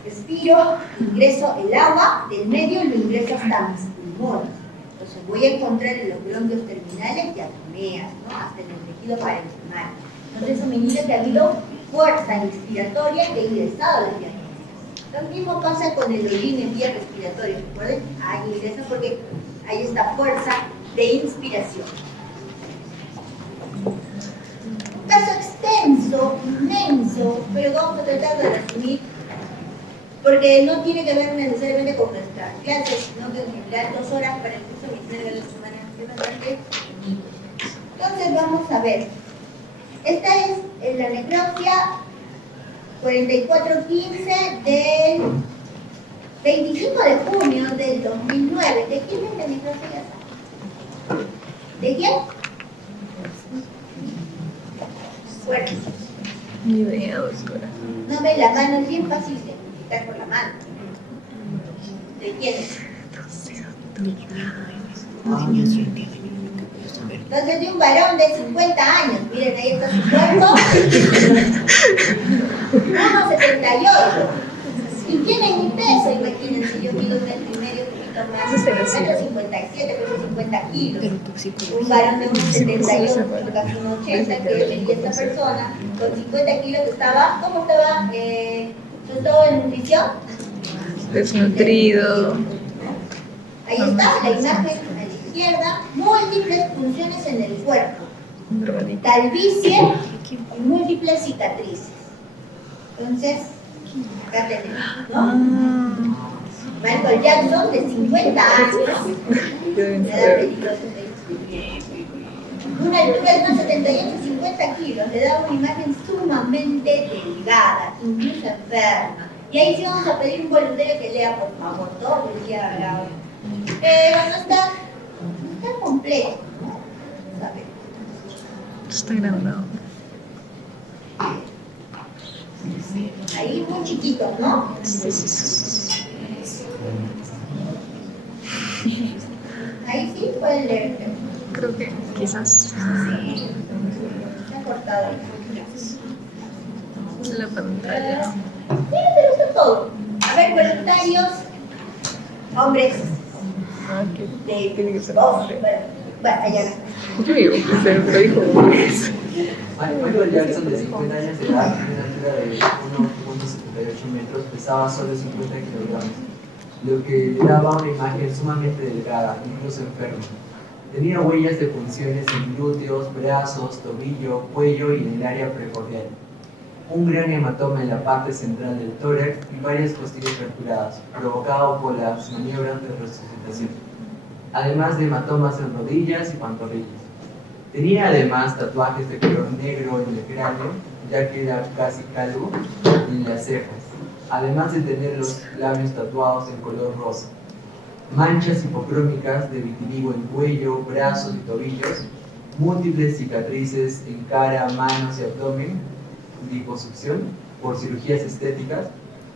respiro, ingreso el agua del medio y lo ingreso hasta mis pulmones. Entonces voy a encontrar en los bronquios terminales diatomeas, ¿no? Hasta en el tejido parenquimal. Entonces eso me indica que ha habido fuerza inspiratoria que ha ingresado a las diatomeas. Lo mismo pasa con el orín en vía respiratoria. ¿Recuerden? Ahí ingresa porque hay esta fuerza de inspiración. Caso extenso, inmenso, pero vamos a tratar de resumir, porque no tiene que ver necesariamente con nuestras clases, sino que en general 2 horas para el curso de medicina de la semana es bastante. Entonces vamos a ver. Esta es la necropsia 4415 del 25 de junio del 2009. ¿De quién es la necropsia? ¿De quién? Fuerte. Ni idea, doctora. No ve la mano, es bien fácil de identificar por la mano. ¿De quién es? Entonces, de un varón de 50 años, miren, ahí está su cuerpo, 1,78. Y tiene mi peso, imagínense, yo mido 1,5 metros, un poquito más, 1,57, creo que 50 kilos. Un varón de 1,78, casi 1,80, que medía esta persona, con 50 kilos estaba, ¿cómo estaba? ¿Su estado de nutrición? Desnutrido. Ahí está la imagen a la izquierda, múltiples funciones en el cuerpo, calvicie y múltiples cicatrices. Entonces, acá tenemos, ¿no? Michael Jackson, de 50 años, edad peligrosa, una altura de 1,78, 50 kilos, le da una imagen sumamente delgada, incluso enferma. Y ahí sí vamos a pedir un voluntario que lea, por favor, todo lo que ha hablado. Pero no está completo, ¿no? ¿Sabe? Está grabado. Ahí muy chiquitos, ¿no? Ahí sí pueden leer. Creo que quizás Sí. Se ha cortado. la pantalla. Sí, pero está todo. A ver, voluntarios, hombres. Ah, que tiene que ser hombre. Bueno, allá. Yo digo que se lo dijo hombres. Michael Jackson, de 50 años de edad, tiene una altura de 1,78 metros, pesaba solo 50 kilogramos, lo que le daba una imagen sumamente delgada, incluso enferma. Tenía huellas de punciones en glúteos, brazos, tobillo, cuello y en el área precordial. Un gran hematoma en la parte central del tórax y varias costillas fracturadas, provocado por las maniobras de resucitación, además de hematomas en rodillas y pantorrillas. Tenía además tatuajes de color negro en el cráneo, ya que era casi calvo, y en las cejas, además de tener los labios tatuados en color rosa. Manchas hipocrómicas de vitiligo en cuello, brazos y tobillos, múltiples cicatrices en cara, manos y abdomen, liposucción por cirugías estéticas,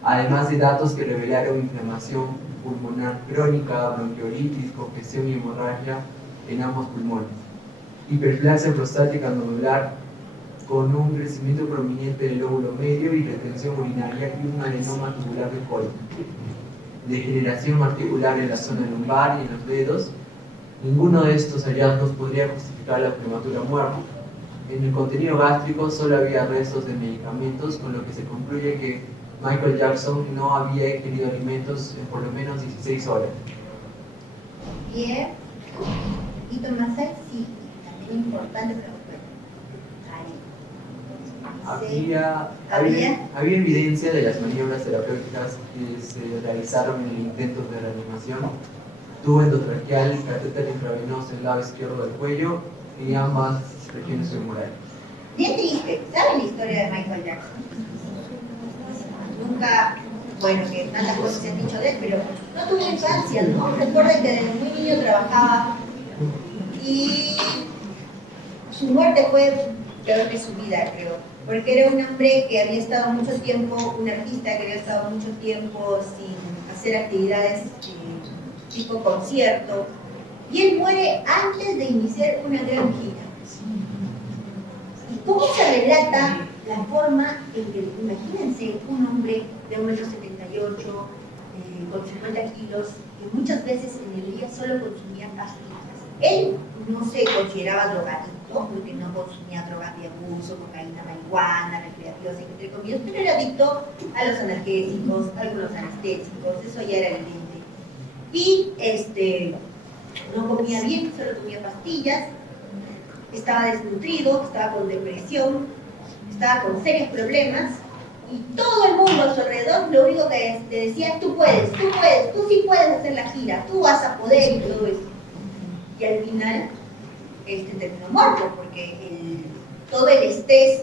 además de datos que revelaron inflamación pulmonar crónica, bronquiolitis, congestión y hemorragia en ambos pulmones, hiperplasia prostática nodular con un crecimiento prominente del lóbulo medio y retención urinaria y un adenoma tubular del colon, degeneración articular en la zona lumbar y en los dedos. Ninguno de estos hallazgos podría justificar la prematura muerte. En el contenido gástrico solo había restos de medicamentos, con lo que se concluye que Michael Jackson no había ingerido alimentos en por lo menos 16 horas. Bien. Y Tomás sí, también importante, pero Había evidencia de las maniobras terapéuticas que se realizaron en el intento de reanimación, tubo endotraqueal, catéter intravenoso en el lado izquierdo del cuello y ambas regiones femorales. Bien triste, ¿saben la historia de Michael Jackson? Nunca, bueno, que tantas cosas se han dicho de él, pero no tuvo infancia, ¿no? Recuerden que desde muy niño trabajaba y su muerte fue peor que su vida, creo, porque era un hombre que había estado mucho tiempo, un artista que había estado mucho tiempo sin hacer actividades tipo concierto, y él muere antes de iniciar una gran gira. ¿Y cómo se relata la forma en que, imagínense, un hombre de 1,78 m, con 50 kilos, que muchas veces en el día solo consumía pastillas? Él no se consideraba drogadicto, porque no consumía drogas de abuso, cocaína, marihuana, recreativos, entre comillas, pero era adicto a los analgésicos, a algunos anestésicos, eso ya era evidente. Y no comía bien, solo comía pastillas, estaba desnutrido, estaba con depresión, estaba con serios problemas, y todo el mundo a su alrededor lo único que le decía: tú puedes, tú sí puedes hacer la gira, tú vas a poder, y todo eso. Y al final terminó muerto, porque todo el estrés,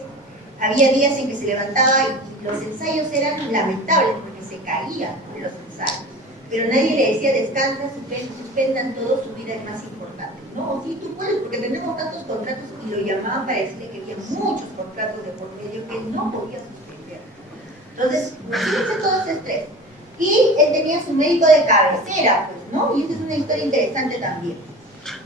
había días en que se levantaba y los ensayos eran lamentables porque se caían los ensayos, pero nadie le decía: descansa, suspendan todo, su vida es más importante. No, sí, tú puedes, porque tenemos tantos contratos, y lo llamaban para decirle que había muchos contratos de por medio que él no podía suspender. Entonces, imagínense todo ese estrés. Y él tenía su médico de cabecera, pues, ¿no? Y esa es una historia interesante también.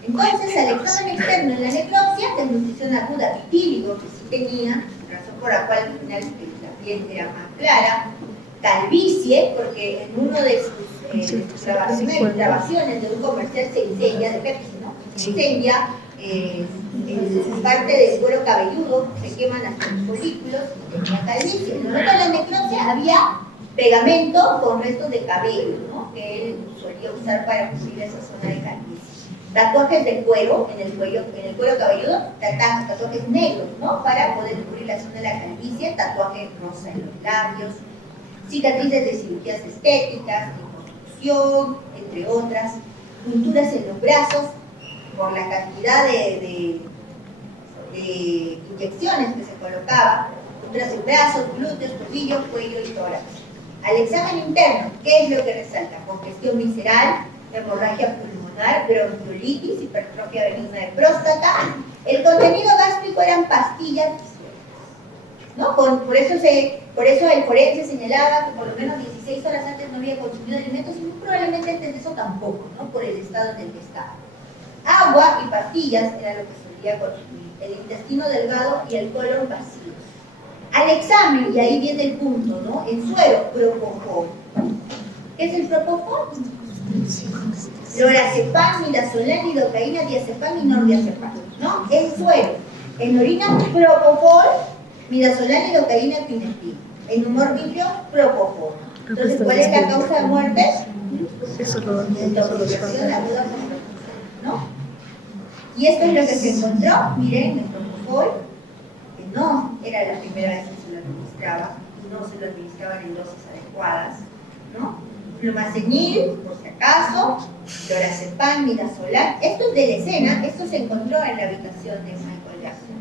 Entonces, al examen externo en la necropsia, desnutrición aguda, vitíligo, que sí tenía, razón por la cual al final la piel era más clara, calvicie, porque en uno de sus grabaciones de un comercial se incendia, de Pepsi, ¿no? Se incendia parte del cuero cabelludo, se queman hasta los folículos y tenía calvicie. En el momento de la necropsia había pegamento con restos de cabello, ¿no? Que él solía usar para cubrir esa zona de calvicie. Tatuajes de cuero en el cuero cabelludo, tatuajes negros, ¿no? Para poder cubrir la zona de la calvicie, tatuajes rosa en los labios, cicatrices de cirugías estéticas, reconstrucción, entre otras, punturas en los brazos por la cantidad de inyecciones que se colocaba, punturas en brazos, glúteos, tobillos, cuello y tórax. Al examen interno, ¿qué es lo que resalta? Congestión visceral, hemorragia pulmonar, bronquiolitis, hipertrofia benigna de próstata. El contenido gástrico eran pastillas, ¿no? Por eso el forense señalaba que por lo menos 16 horas antes no había consumido alimentos y muy probablemente antes de eso tampoco, ¿no? Por el estado en el que estaba. Agua y pastillas era lo que solía consumir, el intestino delgado y el colon vacío. Al examen, y ahí viene el punto, ¿no? En suero, propofol. ¿Qué es el propofol? Lorazepam, midazolam, lidocaína, diazepam y nordiazepam, ¿no? En suero. En orina, propofol, midazolam, lidocaína, epinefrina. En humor vítreo, propofol. Entonces, ¿cuál es la causa de muerte? Intoxicación aguda por propofol, ¿no? Y esto es lo que se encontró, miren, el propofol, que no era la primera vez que se lo administraba, y no se lo administraban en dosis adecuadas, ¿no? Flumazenil, por si acaso, lorazepam, midazolam. Esto es de la escena, esto se encontró en la habitación de Michael Jackson.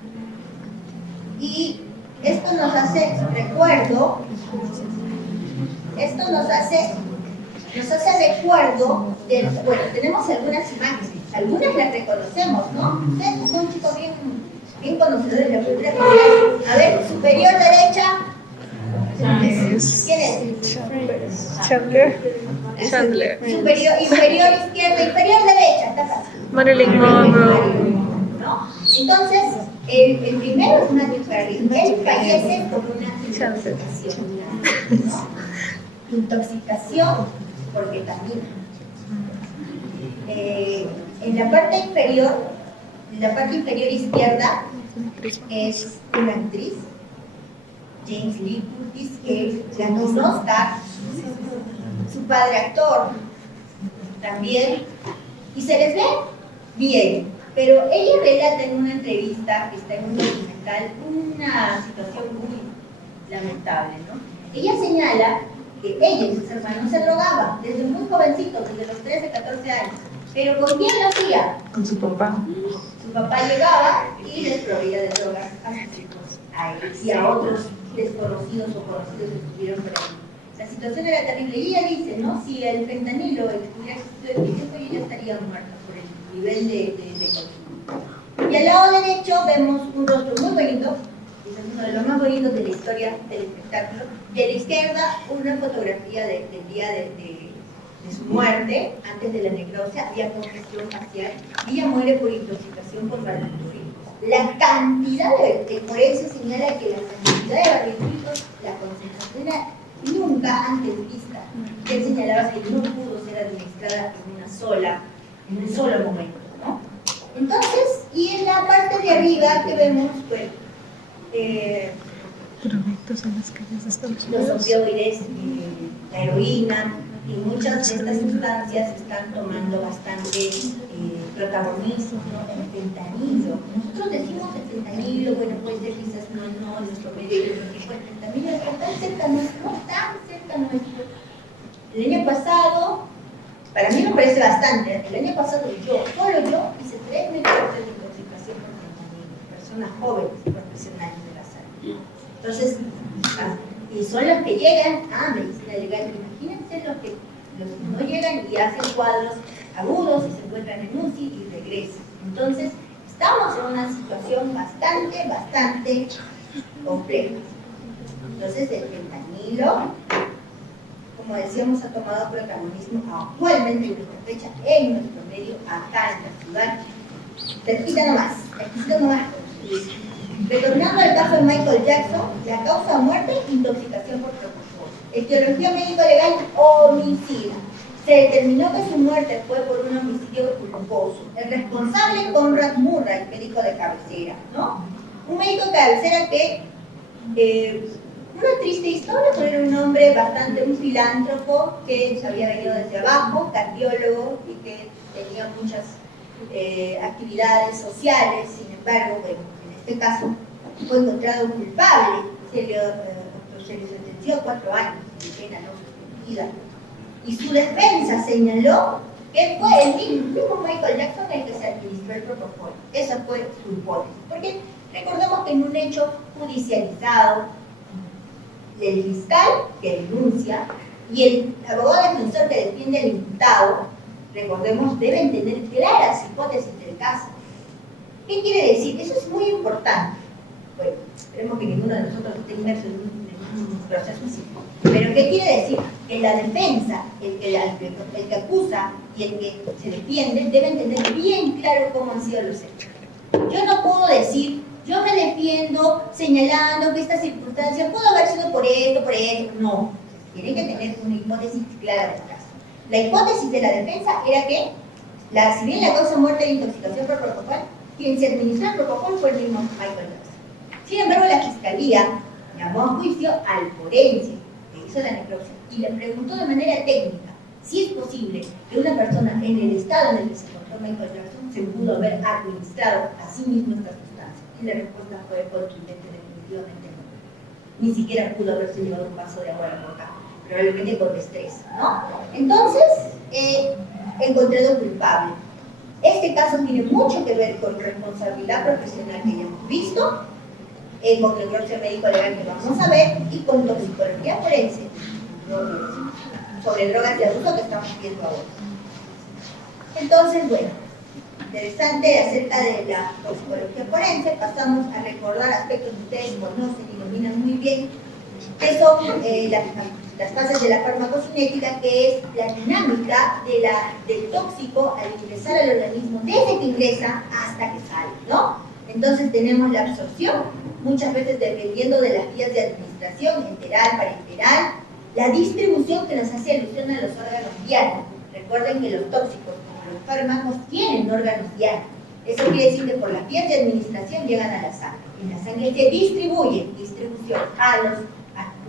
Y esto nos hace recuerdo, bueno, tenemos algunas imágenes, algunas las reconocemos, ¿no? Ustedes son chicos bien conocedores de la cultura general. A ver, superior derecha. ¿Quién es? Chandler. Inferior izquierda, inferior derecha, está fácil. Marilyn Monroe. ¿No? Entonces, el primero es Matthew Perry. Él fallece por una intoxicación. ¿No? Intoxicación por ketamina. En la parte inferior izquierda es una actriz, James Lee Curtis, que ganó un Oscar, su padre actor también, y se les ve bien, pero ella relata en una entrevista que está en un documental una situación muy lamentable, ¿no? Ella señala que ella y sus hermanos se drogaban desde muy jovencitos, desde los 13, 14 años, pero ¿con quién lo hacía? Con su papá. Su papá llegaba y les proveía de drogas a sus hijos, a él y a otros desconocidos o conocidos que estuvieron por ahí. La situación era terrible y ella dice, ¿no? Si el fentanilo estuviera existido en mi tiempo, yo ya estaría muerta por el nivel de consumo. Y al lado derecho vemos un rostro muy bonito, quizás uno de los más bonitos de la historia del espectáculo, y a la izquierda una fotografía del día de su muerte, antes de la necropsia, había congestión facial y ella muere por intoxicación por barbitúricos. La cantidad de forense señala que la cantidad de barbitúricos, la concentración era nunca antes vista. Él señalaba que no pudo ser administrada en un solo momento, ¿no? Entonces, y en la parte de arriba que vemos, pues, Drogadictos en las calles de Estados Unidos. los opioides, la heroína y muchas de estas sustancias están tomando bastante protagonismo, ¿no? El fentanilo. Nosotros decimos el fentanilo, bueno, puede ser quizás no en nuestro medio, tipo el fentanilo está tan cerca nuestro. El año pasado, para mí me parece bastante, el año pasado solo yo, hice 3 millones de intoxicación por fentanilo, personas jóvenes, profesionales de la salud. Entonces, y son los que llegan a medicina legal. Imagínense los que no llegan y hacen cuadros agudos y se encuentran en UCI y regresan. Entonces, estamos en una situación bastante compleja. Entonces, el fentanilo, como decíamos, ha tomado protagonismo actualmente en nuestra fecha en nuestro medio, acá en la ciudad. Cerquita nomás. Retornando al caso de Michael Jackson, la causa de muerte, intoxicación por propofol. Etiología médico-legal, homicidio. Se determinó que su muerte fue por un homicidio culposo. El responsable, Conrad Murray, médico de cabecera, ¿no? Un médico de cabecera que, una triste historia, pero era un hombre un filántropo que se había venido desde abajo, cardiólogo, y que tenía muchas actividades sociales. Sin embargo, bueno, en este caso fue encontrado culpable, se le sentenció a 4 años de pena no suspendida. Y su defensa señaló que fue el mismo Michael Jackson el que se administró el protocolo. Esa fue su hipótesis. Porque recordemos que en un hecho judicializado, el fiscal que denuncia y el abogado defensor que defiende al imputado, recordemos, deben tener claras hipótesis del caso. ¿Qué quiere decir? Eso es muy importante. Bueno, esperemos que ninguno de nosotros esté inmerso en un proceso así. Pero ¿qué quiere decir? Que la defensa, el que acusa y el que se defiende deben tener bien claro cómo han sido los hechos. Yo no puedo decir, yo me defiendo señalando que esta circunstancia pudo haber sido por esto. No, tiene que tener una hipótesis clara del caso. La hipótesis de la defensa era que, si bien la causa de muerte de intoxicación por propofol, quien se administró el propofol fue el mismo Michael Jackson. Sin embargo, la fiscalía llamó a juicio al forense que hizo la necropsia y le preguntó de manera técnica si es posible que una persona en el estado en el que se encontró Michael Jackson se pudo haber administrado a sí mismo esta sustancia. Y la respuesta fue contundente, definitivamente no. Ni siquiera pudo haberse llevado un vaso de agua a la boca, probablemente por estrés, ¿no? Entonces, encontrado culpable. Este caso tiene mucho que ver con responsabilidad profesional que ya hemos visto, con necropsia médico-legal que vamos a ver, y con toxicología forense sobre drogas de abuso que estamos viendo ahora. Entonces, bueno, interesante acerca de la toxicología forense. Pasamos a recordar aspectos que ustedes conocen y dominan muy bien, que son las fases de la farmacocinética, que es la dinámica del tóxico al ingresar al organismo, desde que ingresa hasta que sale, ¿no? Entonces tenemos la absorción, muchas veces dependiendo de las vías de administración, enteral, parenteral, la distribución, que nos hace alusión a los órganos dianos. Recuerden que los tóxicos, como los fármacos, tienen órganos dianos. Eso quiere decir que por las vías de administración llegan a la sangre. En la sangre se distribución a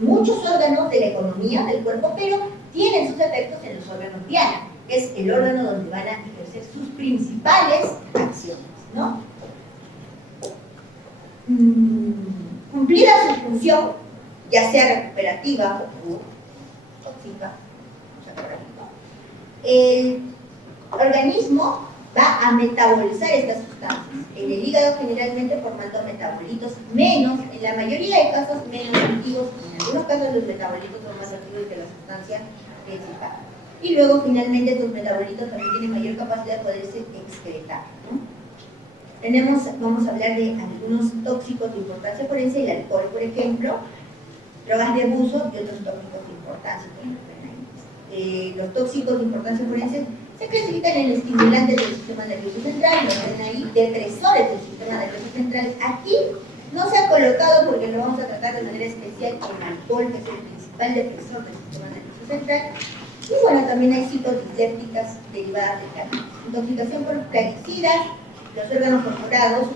muchos órganos de la economía del cuerpo, pero tienen sus efectos en los órganos dianos, que es el órgano donde van a ejercer sus principales acciones, ¿no? Cumplida su función, ya sea recuperativa o tóxica, el organismo va a metabolizar estas sustancias en el hígado, generalmente formando metabolitos menos, en la mayoría de casos menos activos, en algunos casos los metabolitos son más activos que la sustancia principal. Y luego finalmente estos metabolitos también tienen mayor capacidad de poderse excretar, ¿no? Vamos a hablar de algunos tóxicos de importancia forense, el alcohol, por ejemplo, drogas de abuso y otros tóxicos de importancia, por ejemplo, los tóxicos de importancia forense se clasifican en estimulantes del sistema nervioso central, lo ven ahí, depresores del sistema nervioso central. Aquí no se ha colocado porque lo vamos a tratar de manera especial con alcohol, que es el principal depresor del sistema nervioso central. Y bueno, también hay citodislépticas derivadas del cannabis. Intoxicación por plaguicidas. Los órganos corporados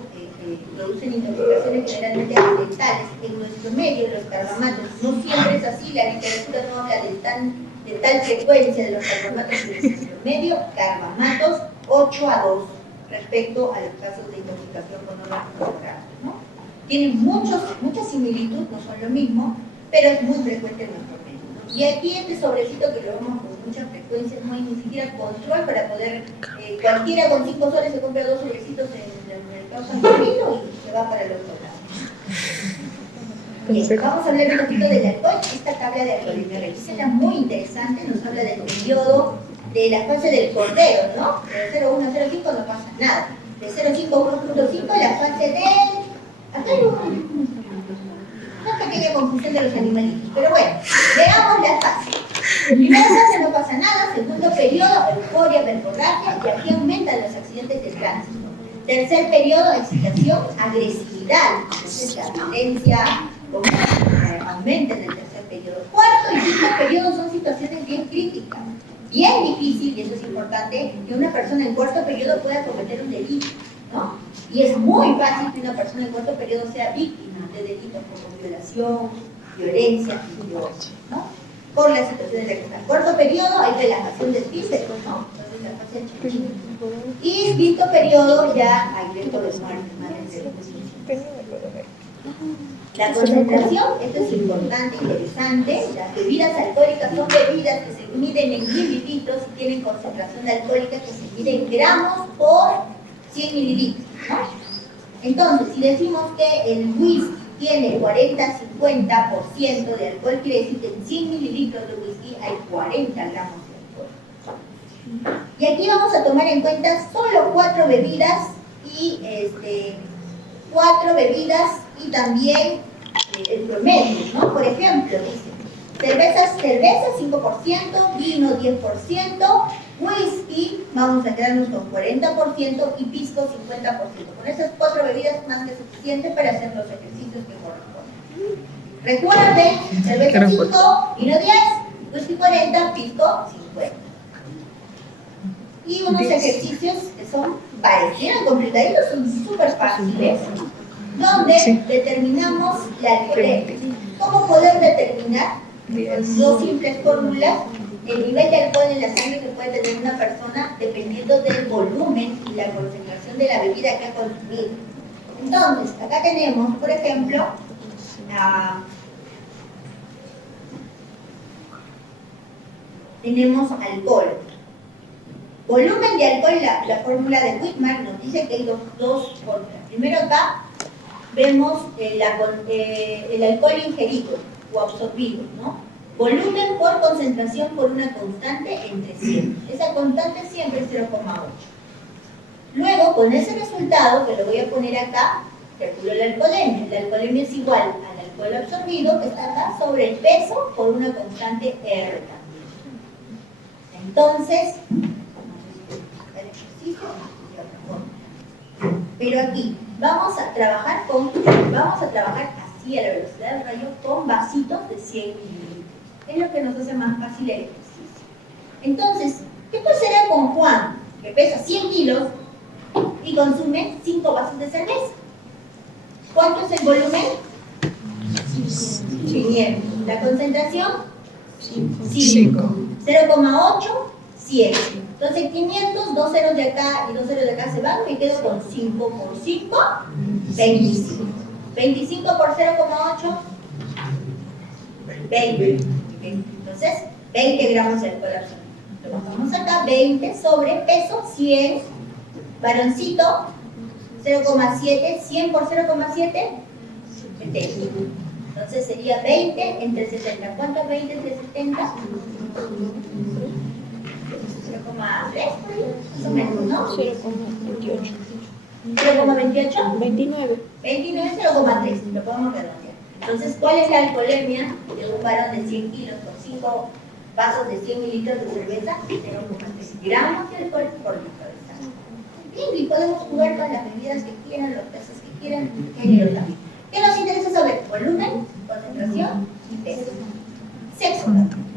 producen intoxicaciones generalmente accidentales. En nuestro medio, los carbamatos, no siempre es así, la literatura no habla de tal frecuencia de los carbamatos en nuestro medio, carbamatos 8-2 respecto a los casos de intoxicación con órganos corporales, ¿no? Tienen mucha similitud, no son lo mismo, pero es muy frecuente en nuestro medio, ¿no? Y aquí este sobrecito que lo vemos con mucha frecuencia, no hay ni siquiera control para poder, cualquiera con 5 soles se compra 2 sobrecitos en el mercado San Marino y se va para el otro lado. Bien, vamos a hablar un poquito del alcohol. Esta tabla de alcoholemia revísenla, muy interesante, nos habla del periodo de la fase del cordero, ¿no? De 0,1 a 0,5 no pasa nada. De 0,5 a 1,5 la fase del... Acá hay una pequeña confusión de los animalitos, pero bueno, veamos la fase. Primera fase no pasa nada, segundo periodo, euforia, verborragia, y aquí aumentan los accidentes de tránsito. Tercer periodo, excitación, agresividad. Entonces la violencia aumenta en el tercer periodo. Cuarto y quinto periodo son situaciones bien críticas, bien difícil, y eso es importante, que una persona en cuarto periodo pueda cometer un delito, ¿no? Y es muy fácil que una persona en cuarto periodo sea víctima de delitos como violación, violencia y odio, ¿no? Por la situación en la que está. En cuarto periodo hay relajación del físico, ¿no? Entonces la fase chiquita. Y quinto periodo ya hay riesgo de muerte, más de 0%. La concentración, esto es importante, interesante. Las bebidas alcohólicas son bebidas que se miden en mililitros y tienen concentración alcohólica que se mide en gramos por 100 mililitros, ¿no? Entonces, si decimos que el whisky tiene 40-50% de alcohol, quiere decir que en 100 mililitros de whisky hay 40 gramos de alcohol. Y aquí vamos a tomar en cuenta solo 4 bebidas y 4 bebidas y también el promedio, ¿no? Por ejemplo, dice, cerveza 5%, vino 10%, whisky, vamos a quedarnos con 40% y pisco 50%. Con esas 4 bebidas más que suficiente para hacer los ejercicios que corresponden. Recuerden, cerveza 5, vino 10, whisky 40, pisco 50. Y unos ejercicios que son parecidos, complicaditos, son súper fáciles, donde determinamos la alcoholemia. ¿Cómo poder determinar? Con 2 simples fórmulas, el nivel de alcohol en la sangre que puede tener una persona dependiendo del volumen y la concentración de la bebida que ha consumido. Entonces, acá tenemos, por ejemplo, tenemos alcohol. Volumen de alcohol, la fórmula de Whitmark nos dice que hay dos fórmulas. Primero acá vemos el alcohol ingerido o absorbido, ¿no? Volumen por concentración por una constante entre 100. Esa constante siempre es 0,8. Luego, con ese resultado, que lo voy a poner acá, calculo la alcoholemia. La alcoholemia es igual al alcohol absorbido, que está acá, sobre el peso por una constante R también. Entonces, pero aquí vamos a trabajar así a la velocidad del rayo con vasitos de 100 mililitros. Es lo que nos hace más fácil el ejercicio. Entonces, ¿qué pasará con Juan, que pesa 100 kilos y consume 5 vasos de cerveza? ¿Cuánto es el volumen? 500. ¿La concentración? 5. 0,8, 100. Entonces 500, 2 ceros de acá y 2 ceros de acá se van, me quedo con 5 por 5, 25. 25 por 0,8, 20. Entonces, 20 gramos de alcohol absorbido. Lo bajamos acá, 20 sobre peso, 100, varoncito, 0,7, 100 por 0,7, 70. Entonces sería 20 entre 70. ¿Cuánto es 20 entre 70? 0,3 por ahí, más o menos, ¿no? 0,28. 0,28. 29. 29, 0,3, lo podemos redondear. Entonces, ¿cuál es la alcoholemia de un varón de 100 kilos con 5 vasos de 100 mililitros de cerveza? 0,3 gramos de alcohol por litro de sangre. Bien, y podemos jugar con las bebidas que quieran, los pesos que quieran, género también. ¿Qué nos interesa saber? Volumen, concentración y peso. Sexo también.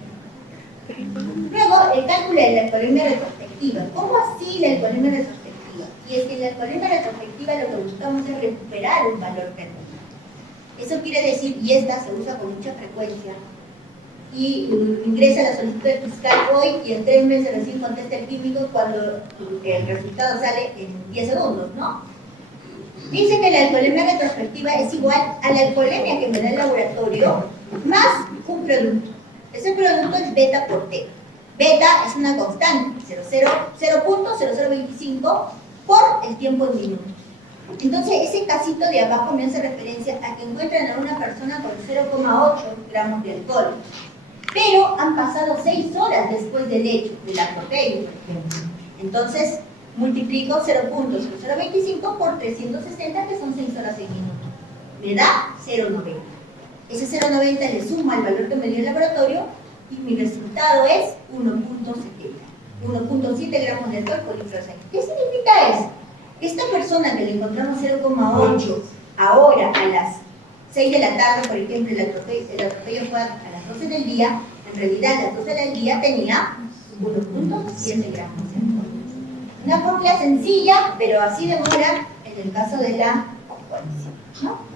Luego, el cálculo de la alcoholemia retrospectiva. ¿Cómo así la alcoholemia retrospectiva? Y es que en la alcoholemia retrospectiva lo que buscamos es recuperar un valor perdido. Eso quiere decir, y esta se usa con mucha frecuencia, y ingresa la solicitud fiscal hoy y en 3 meses recién contesta el químico cuando el resultado sale en 10 segundos, ¿no? Dice que la alcoholemia retrospectiva es igual a la alcoholemia que me da el laboratorio más un producto. Ese producto es beta por T. Beta es una constante, 0.0025 por el tiempo en minutos. Entonces, ese casito de abajo me hace referencia a que encuentran a una persona con 0,8 gramos de alcohol. Pero han pasado 6 horas después del hecho, de la proteína, por ejemplo. Entonces, multiplico 0.0025 por 360, que son 6 horas en minutos. Me da 0,90. Ese 0,90 le sumo al valor que me dio el laboratorio y mi resultado es 1.7 gramos de alcohol por litro de sangre. ¿Qué significa eso? Esta persona que le encontramos 0,8 ahora a las 6 de la tarde, por ejemplo, el atropello fue a las 12 del día, en realidad a las 12 del día tenía 1.7 gramos de alcohol. Una fórmula sencilla, pero así demora en el caso de la alcoholización, ¿no?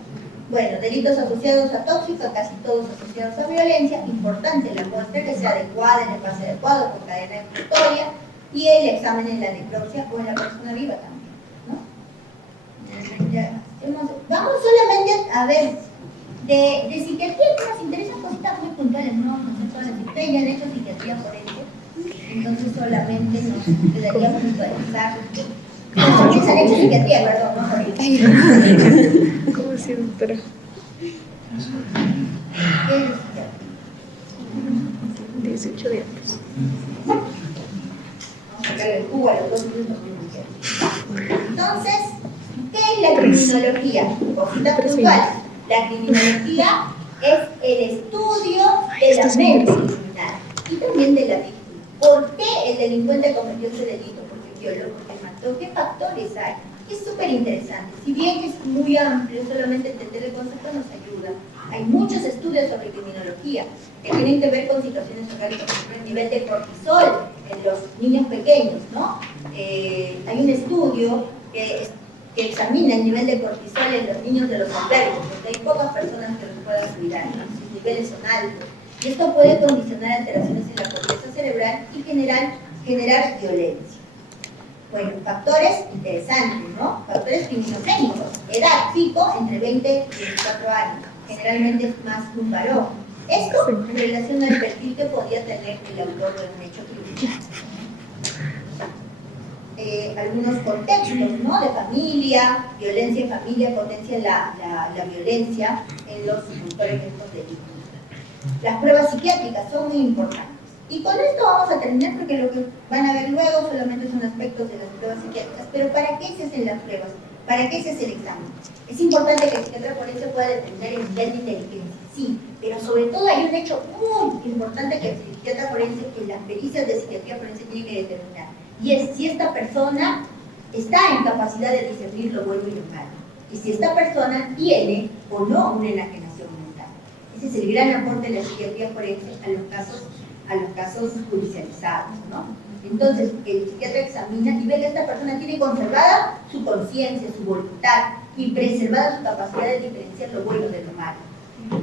Bueno, delitos asociados a tóxicos, casi todos asociados a violencia. Importante la muestra que sea adecuada, en el pase adecuado, con cadena exclutoria, y el examen en la necropsia o en la persona viva también, ¿no? Vamos solamente a ver de psiquiatría, que nos interesan cositas muy puntuales, no sé todas las ustedes ya han hecho psiquiatría por eso, entonces solamente nos quedaríamos visualizar. Ustedes han hecho psiquiatría, perdón, no sabía. ¿Cómo así, doctora? ¿Qué es psiquiatría? 18 días. Vamos a sacarle el jugo a los dos minutos. Entonces, ¿qué es la criminología? Cosita puntual. La criminología es el estudio de la mente criminal y también de la víctima. ¿Por qué el delincuente cometió ese delito? Porque violó, porque mató. ¿Qué factores hay? Es súper interesante. Si bien es muy amplio, solamente entender el concepto nos ayuda. Hay muchos estudios sobre criminología que tienen que ver con situaciones orgánicas, por ejemplo, el nivel de cortisol en los niños pequeños, ¿no? Hay un estudio que examina el nivel de cortisol en los niños de los albergues, porque hay pocas personas que los puedan cuidar, ¿no? Sus niveles son altos. Y esto puede condicionar alteraciones en la corteza cerebral y generar violencia. Bueno, factores interesantes, ¿no? Factores criminogénicos. Edad, chico, entre 20 y 24 años. Generalmente es más un varón. Esto en relación al perfil que podía tener el autor de un hecho criminal. Algunos contextos, ¿no? De familia, violencia en familia, potencia la violencia en los, por ejemplo, delitos. Las pruebas psiquiátricas son muy importantes. Y con esto vamos a terminar porque lo que van a ver luego solamente son aspectos de las pruebas psiquiátricas. Pero ¿para qué se hacen las pruebas? ¿Para qué se hace el examen? Es importante que el psiquiatra forense pueda determinar el nivel de inteligencia, sí, pero sobre todo hay un hecho muy importante que el psiquiatra forense, que las pericias de psiquiatría forense tienen que determinar, y es si esta persona está en capacidad de discernir lo bueno y lo malo, y si esta persona tiene o no una enajenación mental. Ese es el gran aporte de la psiquiatría forense a los casos judicializados, ¿no? Entonces, el psiquiatra examina y ve que esta persona tiene conservada su conciencia, su voluntad y preservada su capacidad de diferenciar lo bueno de lo malo.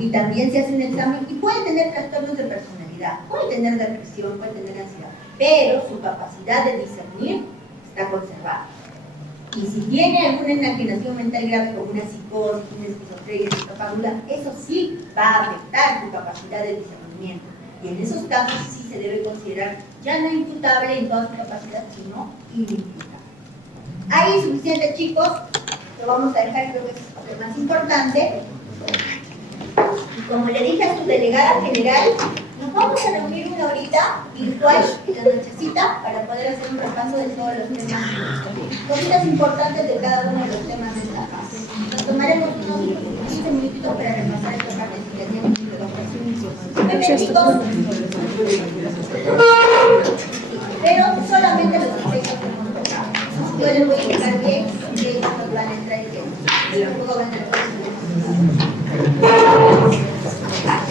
Y también se hace un examen y puede tener trastornos de personalidad, puede tener depresión, puede tener ansiedad, pero su capacidad de discernir está conservada. Y si tiene alguna enajenación mental grave como una psicosis, una esquizofrenia, una escapádula, eso sí va a afectar su capacidad de discernimiento. Y en esos casos sí se debe considerar ya no imputable en toda su capacidad, sino inimputable. Hay suficientes, chicos, lo vamos a dejar, creo que es lo más importante. Y como le dije a su delegada general, nos vamos a reunir una horita virtual en la nochecita para poder hacer un repaso de todos los temas, cositas importantes de cada uno de los temas de esta fase. Nos tomaremos unos 15 minutitos para repasar esta parte que teníamos que chicos. Pero solamente los aspectos que hemos tocado. Yo les voy a explicar bien